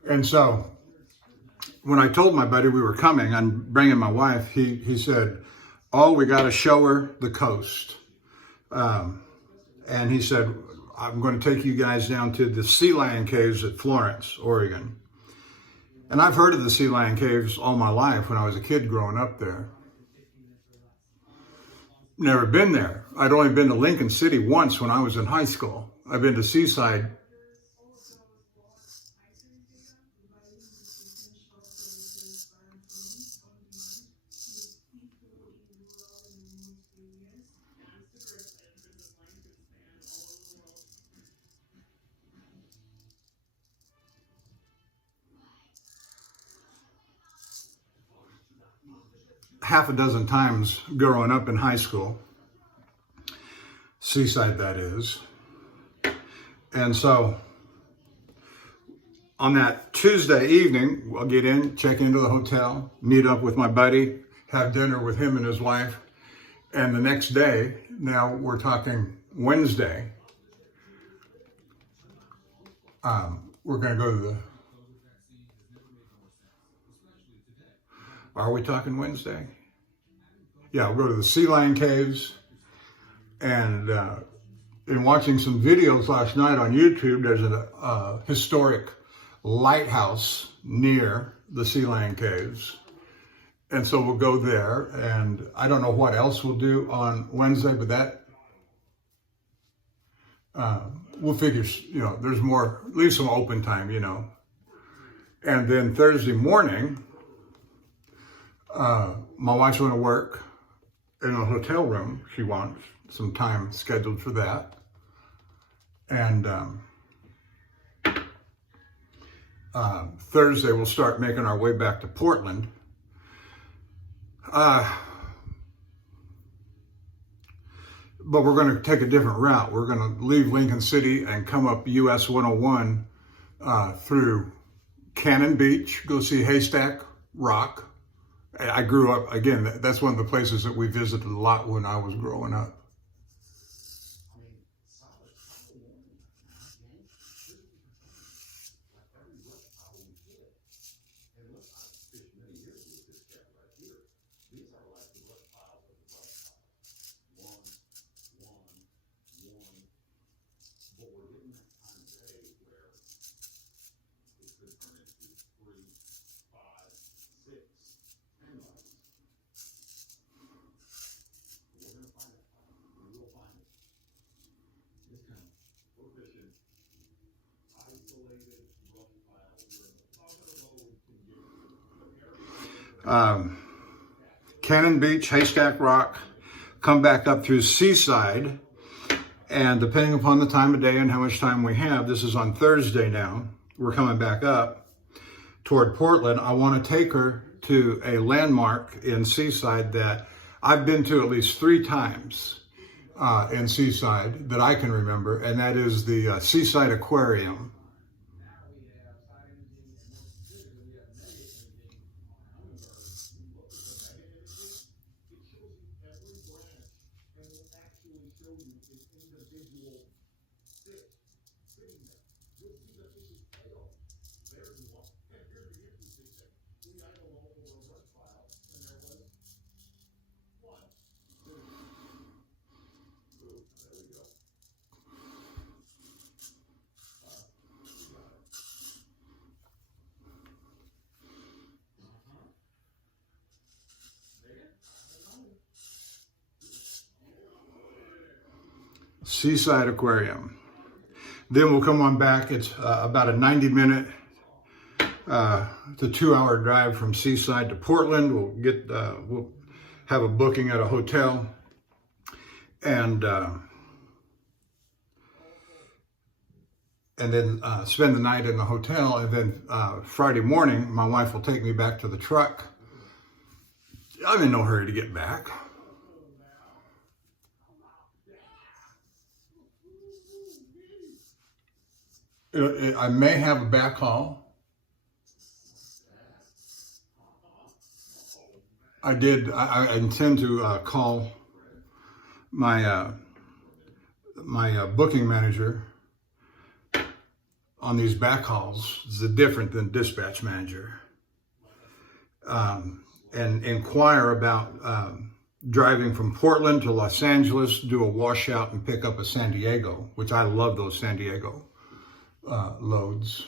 And so when I told my buddy we were coming, I'm bringing my wife, he said, oh, we got to show her the coast. And he said, I'm going to take you guys down to the Sea Lion Caves at Florence, Oregon. And I've heard of the Sea Lion Caves all my life when I was a kid growing up there. Never been there. I'd only been to Lincoln City once when I was in high school. I've been to Seaside. Half a dozen times growing up in high school, Seaside that is. And so on that Tuesday evening, I'll get in, check into the hotel, meet up with my buddy, have dinner with him and his wife. And the next day, now we're talking Wednesday, we're going to go to are we talking Wednesday? Yeah, we'll go to the Sea Lion Caves. And in watching some videos last night on YouTube, there's a historic lighthouse near the Sea Lion Caves. And so we'll go there. And I don't know what else we'll do on Wednesday, but that, we'll figure, you know, there's more, leave some open time, you know. And then Thursday morning, my wife's going to work in a hotel room. She wants some time scheduled for that. And Thursday, we'll start making our way back to Portland. But we're going to take a different route. We're going to leave Lincoln City and come up US 101 through Cannon Beach, go see Haystack Rock. I grew up, again, that's one of the places that we visited a lot when I was growing up. Cannon Beach, Haystack Rock, come back up through Seaside, and depending upon the time of day and how much time we have, this is on Thursday now, we're coming back up toward Portland. I want to take her to a landmark in Seaside that I've been to at least 3 times in Seaside that I can remember, and that is the Seaside Aquarium. Seaside Aquarium. Then we'll come on back. It's about a 90-minute to 2-hour drive from Seaside to Portland. We'll have a booking at a hotel, and then spend the night in the hotel. And then Friday morning, my wife will take me back to the truck. I'm in no hurry to get back. I may have a back haul. I intend to call my my booking manager on these back hauls. It's different than dispatch manager, and inquire about driving from Portland to Los Angeles, do a washout, and pick up a San Diego, which I love those San Diego loads.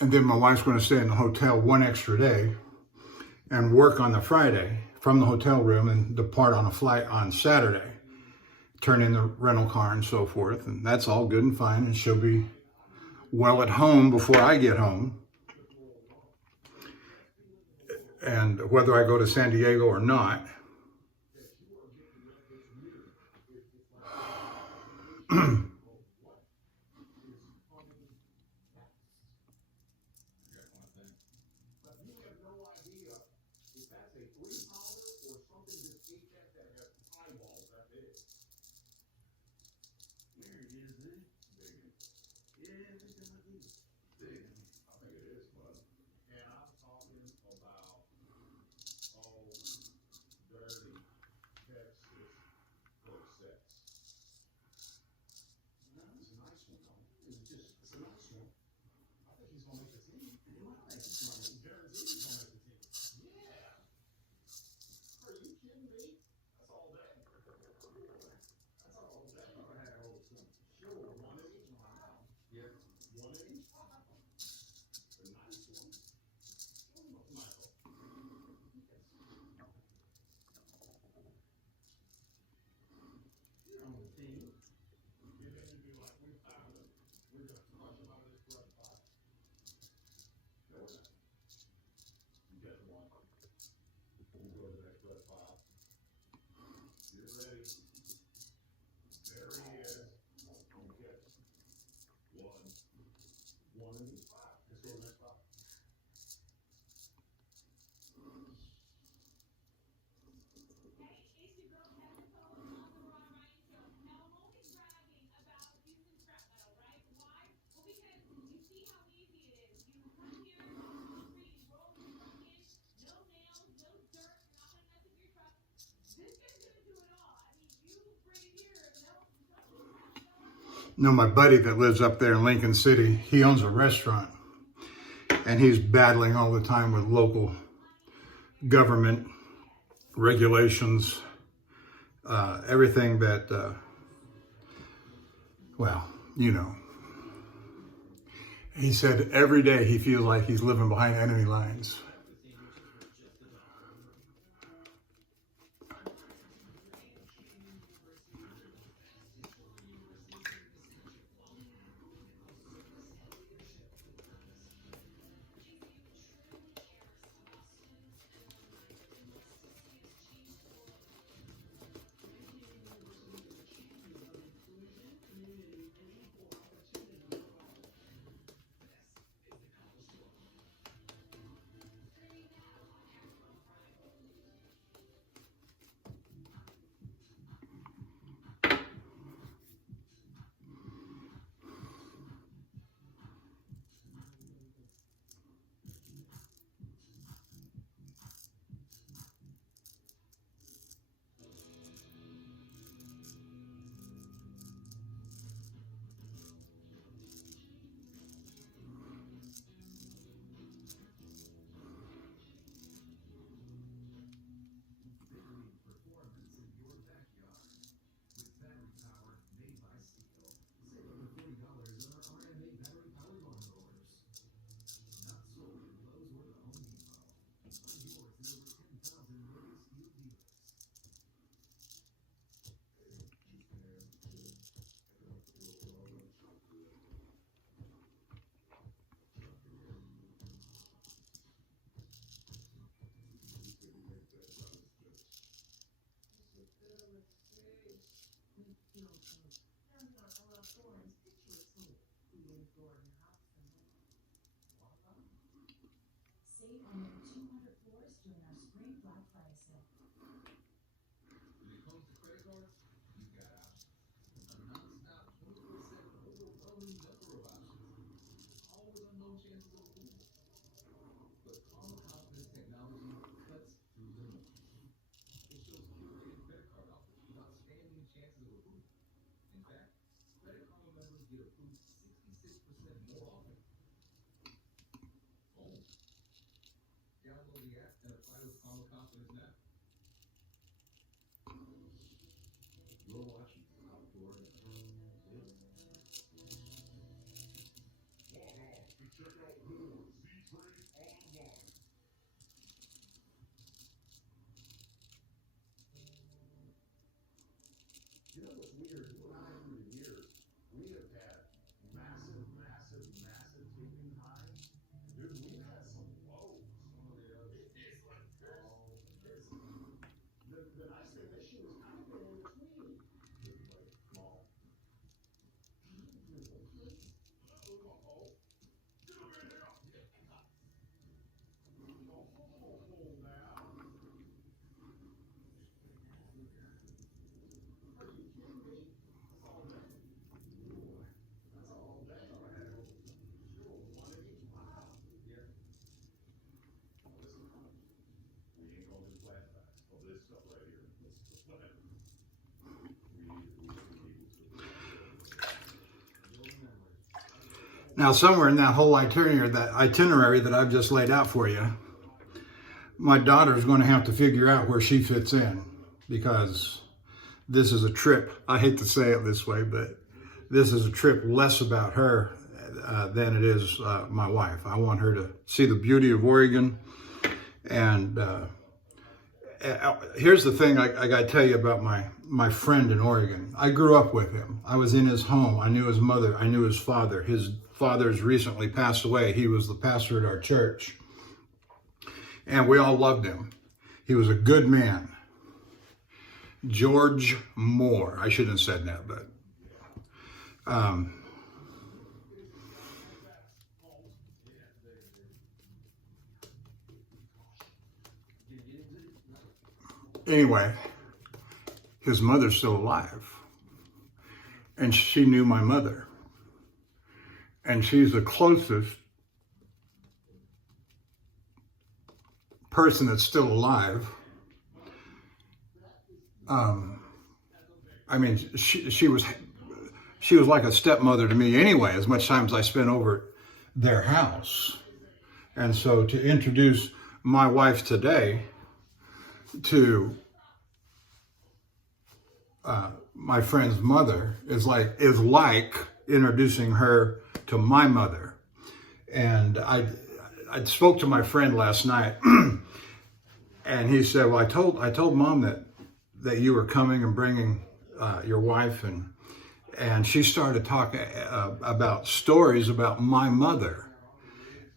And then my wife's going to stay in the hotel 1 extra day and work on the Friday from the hotel room and depart on a flight on Saturday, turn in the rental car and so forth. And that's all good and fine. And she'll be well at home before I get home. And whether I go to San Diego or not, You know, my buddy that lives up there in Lincoln City, he owns a restaurant, and he's battling all the time with local government regulations, everything that, well, you know. He said every day he feels like he's living behind enemy lines. Now, somewhere in that whole itinerary that I've just laid out for you, my daughter's going to have to figure out where she fits in, because this is a trip. I hate to say it this way, but this is a trip less about her than it is my wife. I want her to see the beauty of Oregon. And here's the thing I got to tell you about my friend in Oregon. I grew up with him. I was in his home. I knew his mother. I knew his father. His father's recently passed away. He was the pastor at our church. And we all loved him. He was a good man. George Moore. I shouldn't have said that, but anyway, his mother's still alive. And she knew my mother. And she's the closest person that's still alive. I mean, she was she was like a stepmother to me anyway, as much time as I spent over at their house. And so to introduce my wife today to my friend's mother is like introducing her to my mother. And I spoke to my friend last night, and he said, "Well, I told Mom that you were coming and bringing your wife, and she started talking about stories about my mother,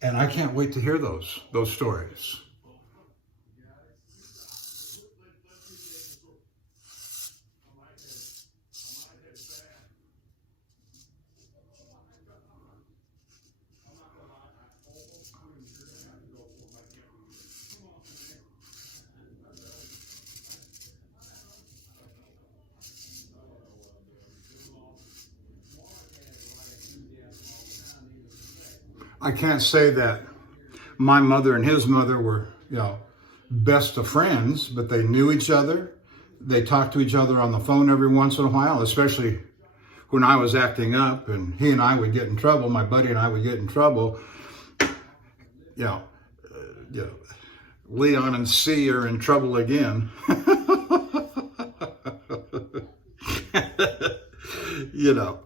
and I can't wait to hear those stories." I can't say that my mother and his mother were, best of friends, but they knew each other. They talked to each other on the phone every once in a while, especially when I was acting up and he and I would get in trouble. My buddy and I would get in trouble. Leon and C are in trouble again. you know.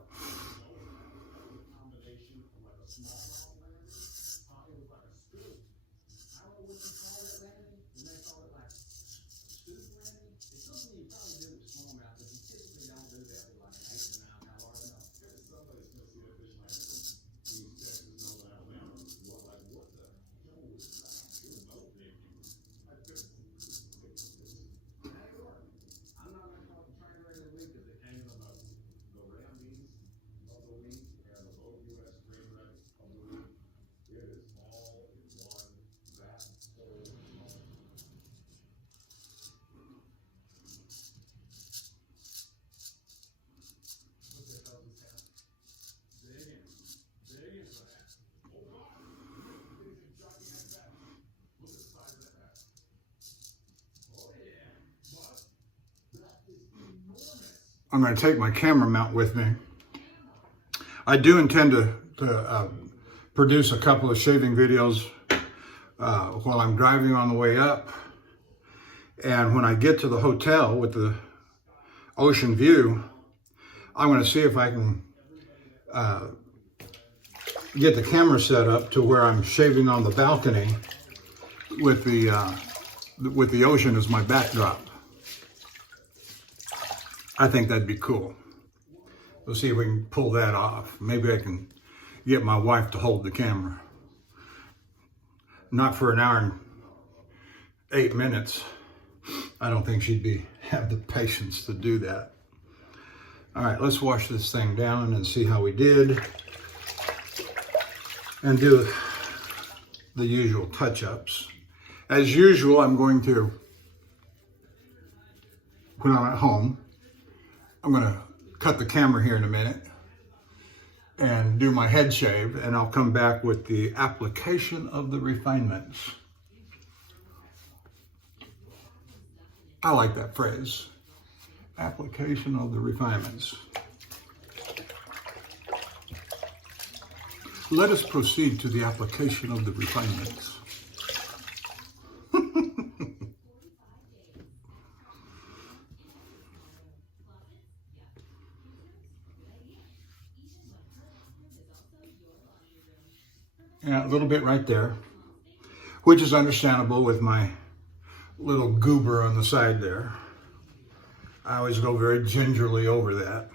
I'm going to take my camera mount with me. I do intend to produce a couple of shaving videos while I'm driving on the way up. And when I get to the hotel with the ocean view, I'm going to see if I can get the camera set up to where I'm shaving on the balcony with the ocean as my backdrop. I think that'd be cool. We'll see if we can pull that off. Maybe I can get my wife to hold the camera. Not for an hour and 8 minutes. I don't think she'd have the patience to do that. All right, let's wash this thing down and see how we did. And do the usual touch-ups. As usual, I'm going to, when I'm at home, I'm going to cut the camera here in a minute and do my head shave, and I'll come back with the application of the refinements. I like that phrase, application of the refinements. Let us proceed to the application of the refinements. Yeah, a little bit right there, which is understandable with my little goober on the side there. I always go very gingerly over that.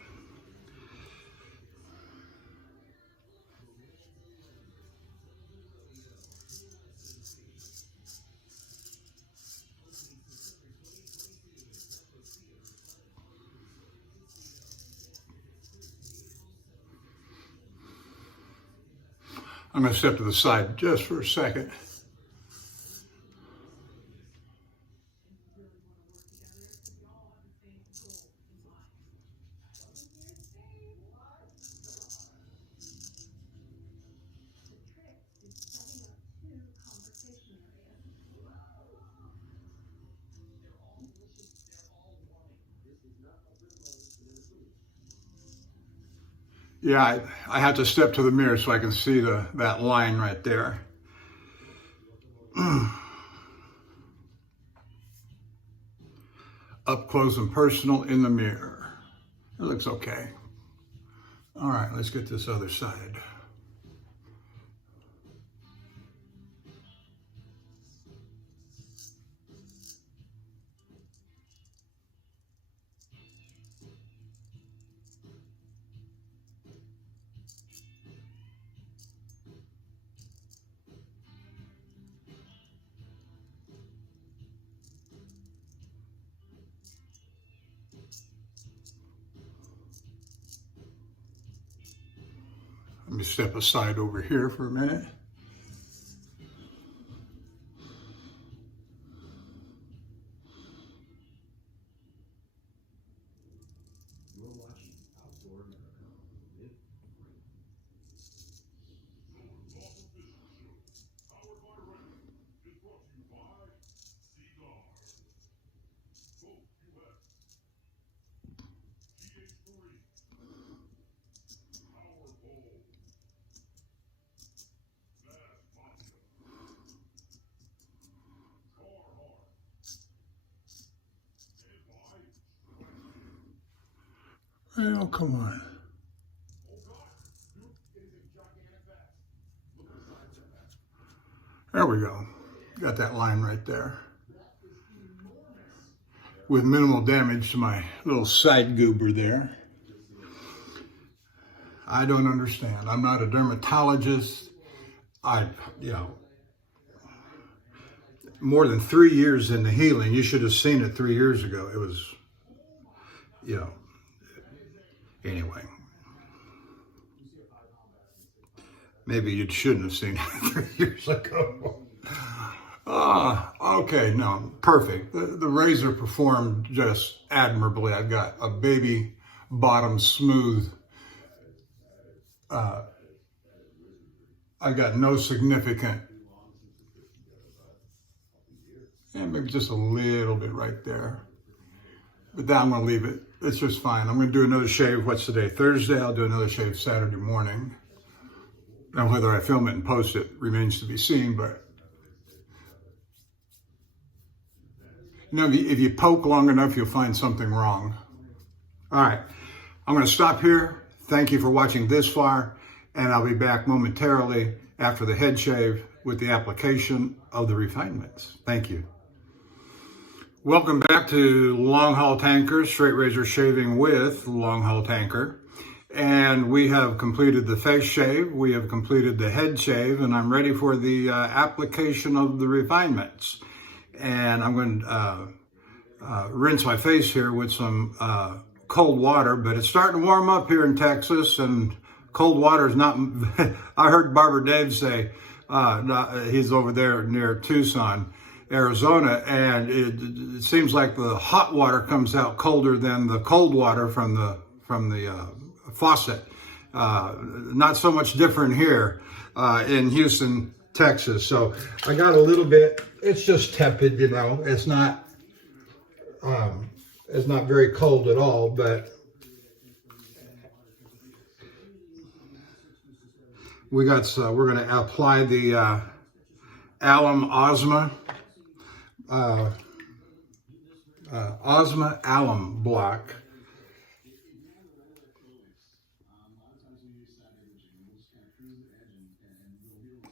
I'm going to step to the side just for a second. Yeah, I have to step to the mirror so I can see that line right there. Up close and personal in the mirror. It looks okay. All right, let's get this other side. Let me step aside over here for a minute. Oh, come on. There we go. Got that line right there. With minimal damage to my little side goober there. I don't understand. I'm not a dermatologist. More than 3 years in the healing. You should have seen it 3 years ago. It was, anyway. Maybe you shouldn't have seen it 3 years ago. Okay, no, perfect. The razor performed just admirably. I got a baby bottom smooth. I got no significant, maybe just a little bit right there. But that I'm going to leave it. It's just fine. I'm going to do another shave. What's today? Thursday. I'll do another shave Saturday morning. Now, whether I film it and post it remains to be seen, but if you poke long enough, you'll find something wrong. All right, I'm going to stop here. Thank you for watching this far, and I'll be back momentarily after the head shave with the application of the refinements. Thank you. Welcome back to Longhaultanker, straight razor shaving with Longhaultanker. And we have completed the face shave, we have completed the head shave, and I'm ready for the application of the refinements. And I'm going to rinse my face here with some cold water, but it's starting to warm up here in Texas, and cold water is not, I heard Barber Dave say, he's over there near Tucson, Arizona, and it seems like the hot water comes out colder than the cold water from the faucet. Not so much different here in Houston, Texas. So I got a little bit, it's just tepid, it's not very cold at all, but we're going to apply the alum Ozma alum block.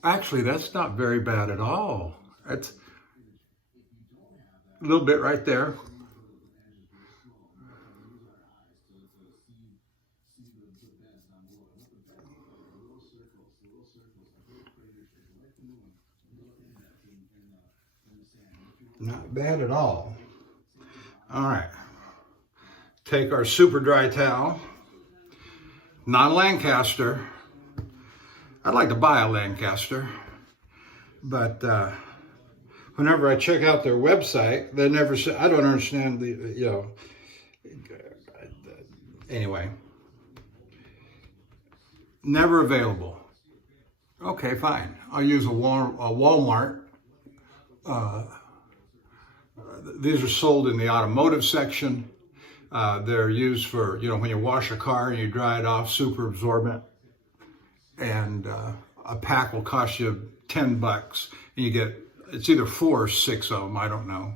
Actually, that's not very bad at all. That's a little bit right there. Not bad at all. All right. Take our super dry towel, non-Lancaster. I'd like to buy a Lancaster, but whenever I check out their website, they never say, I don't understand the, anyway, never available. Okay, fine. I'll use a Walmart. These are sold in the automotive section. They're used for, when you wash a car and you dry it off, super absorbent. And a pack will cost you $10. And you get, it's either 4 or 6 of them. I don't know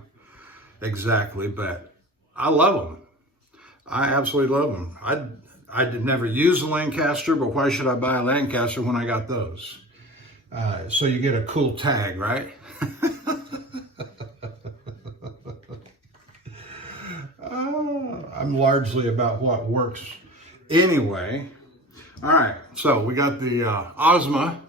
exactly, but I love them. I absolutely love them. I did never use a Lancaster, but why should I buy a Lancaster when I got those? So you get a cool tag, right? I'm largely about what works anyway. All right, so we got the Ozma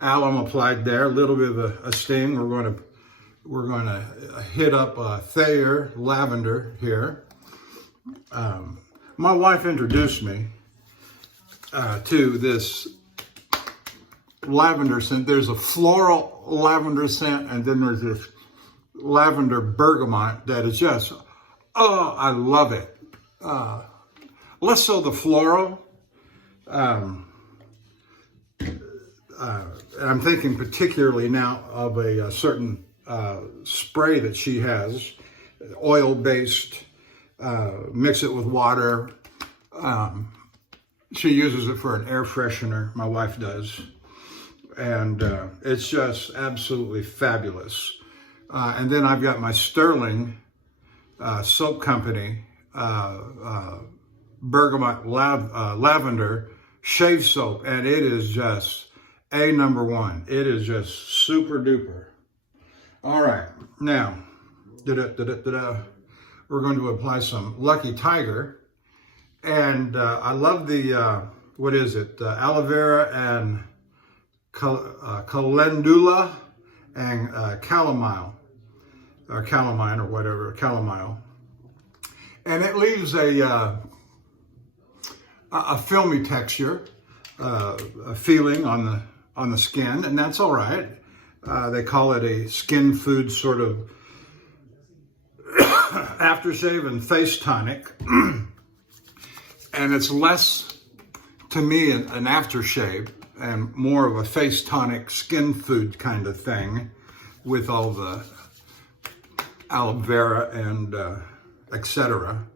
alum applied there, a little bit of a sting. We're going to hit up Thayer lavender here. My wife introduced me to this lavender scent. There's a floral lavender scent, and then there's this lavender bergamot that is just, oh, I love it. Less so the floral. I'm thinking particularly now of a certain spray that she has, oil-based, mix it with water. She uses it for an air freshener, my wife does. And it's just absolutely fabulous. And then I've got my Stirling soap company, bergamot lavender shave soap, and it is just #1. It is just super duper. All right, now we're going to apply some Lucky Tiger, and I love the what is it, aloe vera and calendula and chamomile, or calamine, or whatever, chamomile, and it leaves a filmy texture, a feeling on the skin, and that's all right. They call it a skin food sort of aftershave and face tonic, and it's less, to me, an aftershave and more of a face tonic, skin food kind of thing, with all the aloe vera and etc.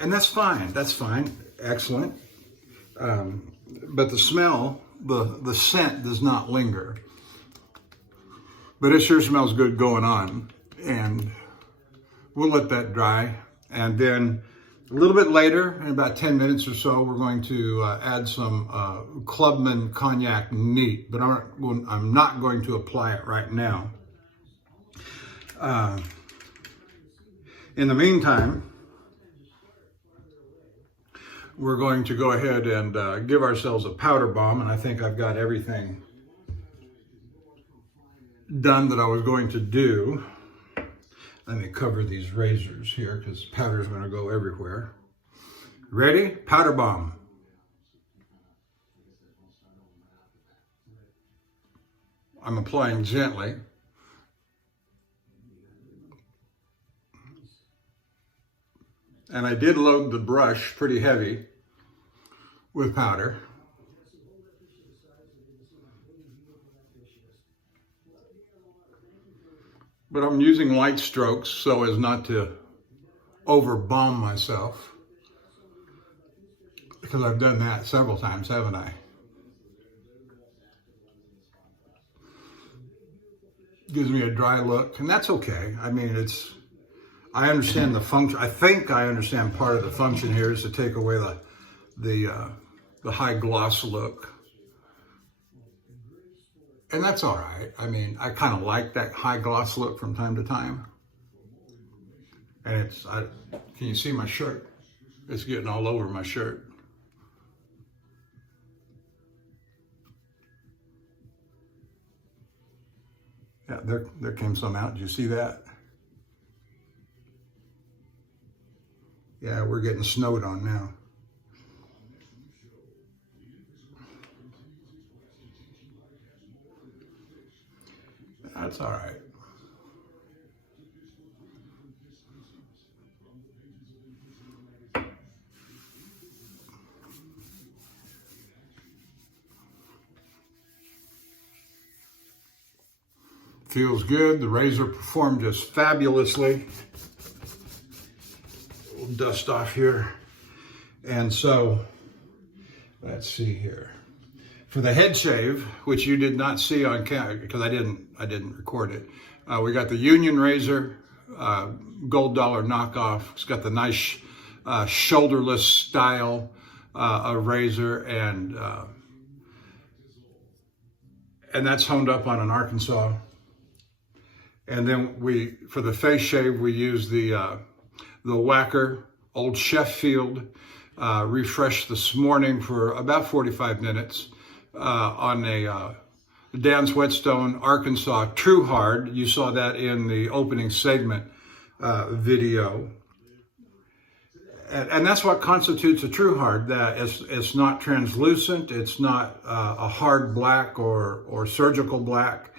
And that's fine. That's fine. Excellent. But the smell, the scent does not linger. But it sure smells good going on. And we'll let that dry. And then a little bit later, in about 10 minutes or so, we're going to add some Clubman Cognac neat. But I'm not going to apply it right now. In the meantime, we're going to go ahead and give ourselves a powder bomb, and I think I've got everything done that I was going to do. Let me cover these razors here because powder is going to go everywhere. Ready? Powder bomb. I'm applying gently. And I did load the brush pretty heavy with powder. But I'm using light strokes so as not to overbalm myself, because I've done that several times, haven't I? Gives me a dry look, and that's okay. I mean, I understand the function. I think I understand part of the function here is to take away the high gloss look. And that's all right. I mean, I kind of like that high gloss look from time to time. And can you see my shirt? It's getting all over my shirt. Yeah, there came some out. Did you see that? Yeah, we're getting snowed on now. That's all right. Feels good. The razor performed just fabulously. little dust off here. And so, let's see here. For the head shave, which you did not see on camera because I didn't record it, we got the Union razor, gold dollar knockoff. It's got the nice shoulderless style of razor, and that's honed up on an Arkansas. And then for the face shave, we use the Wacker Old Sheffield, refreshed this morning for about 45 minutes on a Dan's Whetstone Arkansas True Hard. You saw that in the opening segment video. And that's what constitutes a true hard. That it's not translucent, it's not a hard black or surgical black,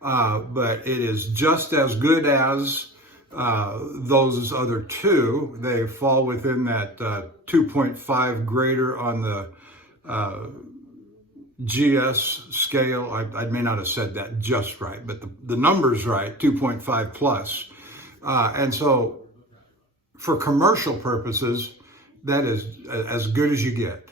but it is just as good as those other two. They fall within that 2.5 grader on the GS scale. I may not have said that just right, but the number's right, 2.5 plus. And so for commercial purposes, that is as good as you get.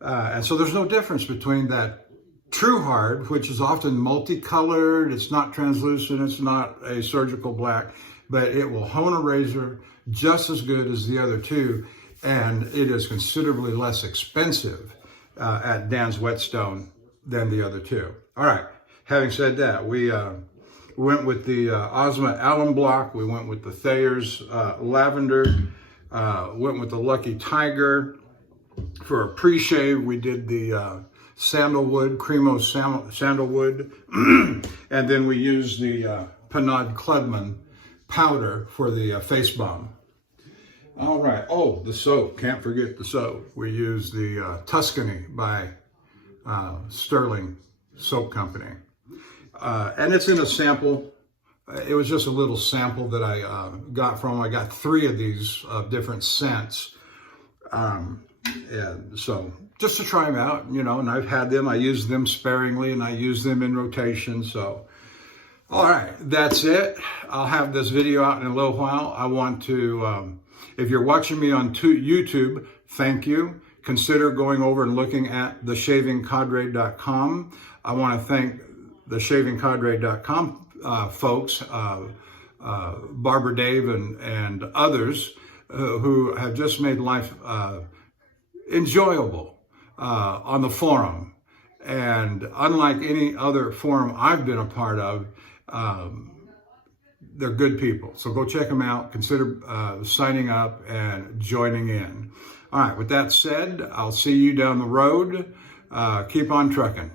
And so there's no difference between that true hard, which is often multicolored, it's not translucent, it's not a surgical black, but it will hone a razor just as good as the other two, and it is considerably less expensive at Dan's Whetstone than the other two. All right, having said that, we went with the Ozma Alum Block, we went with the Thayer's Lavender, went with the Lucky Tiger. For a pre-shave, we did the Sandalwood, Cremo Sandalwood, and then we used the Panad Kludman powder for the face balm. All right, oh, the soap, can't forget the soap. We used the Tuscany by Stirling Soap Company. And it's in a sample. It was just a little sample that I got from. I got 3 of these different scents. And so just to try them out, you know, and I've had them. I use them sparingly and I use them in rotation. So, all right, that's it. I'll have this video out in a little while. I want to, if you're watching me on YouTube, thank you. Consider going over and looking at theshavingcadre.com. I want to thank theshavingcadre.com folks, Barbara Dave and others who have just made life enjoyable on the forum. And unlike any other forum I've been a part of, they're good people. So go check them out. Consider signing up and joining in. All right, with that said, I'll see you down the road. Keep on trucking.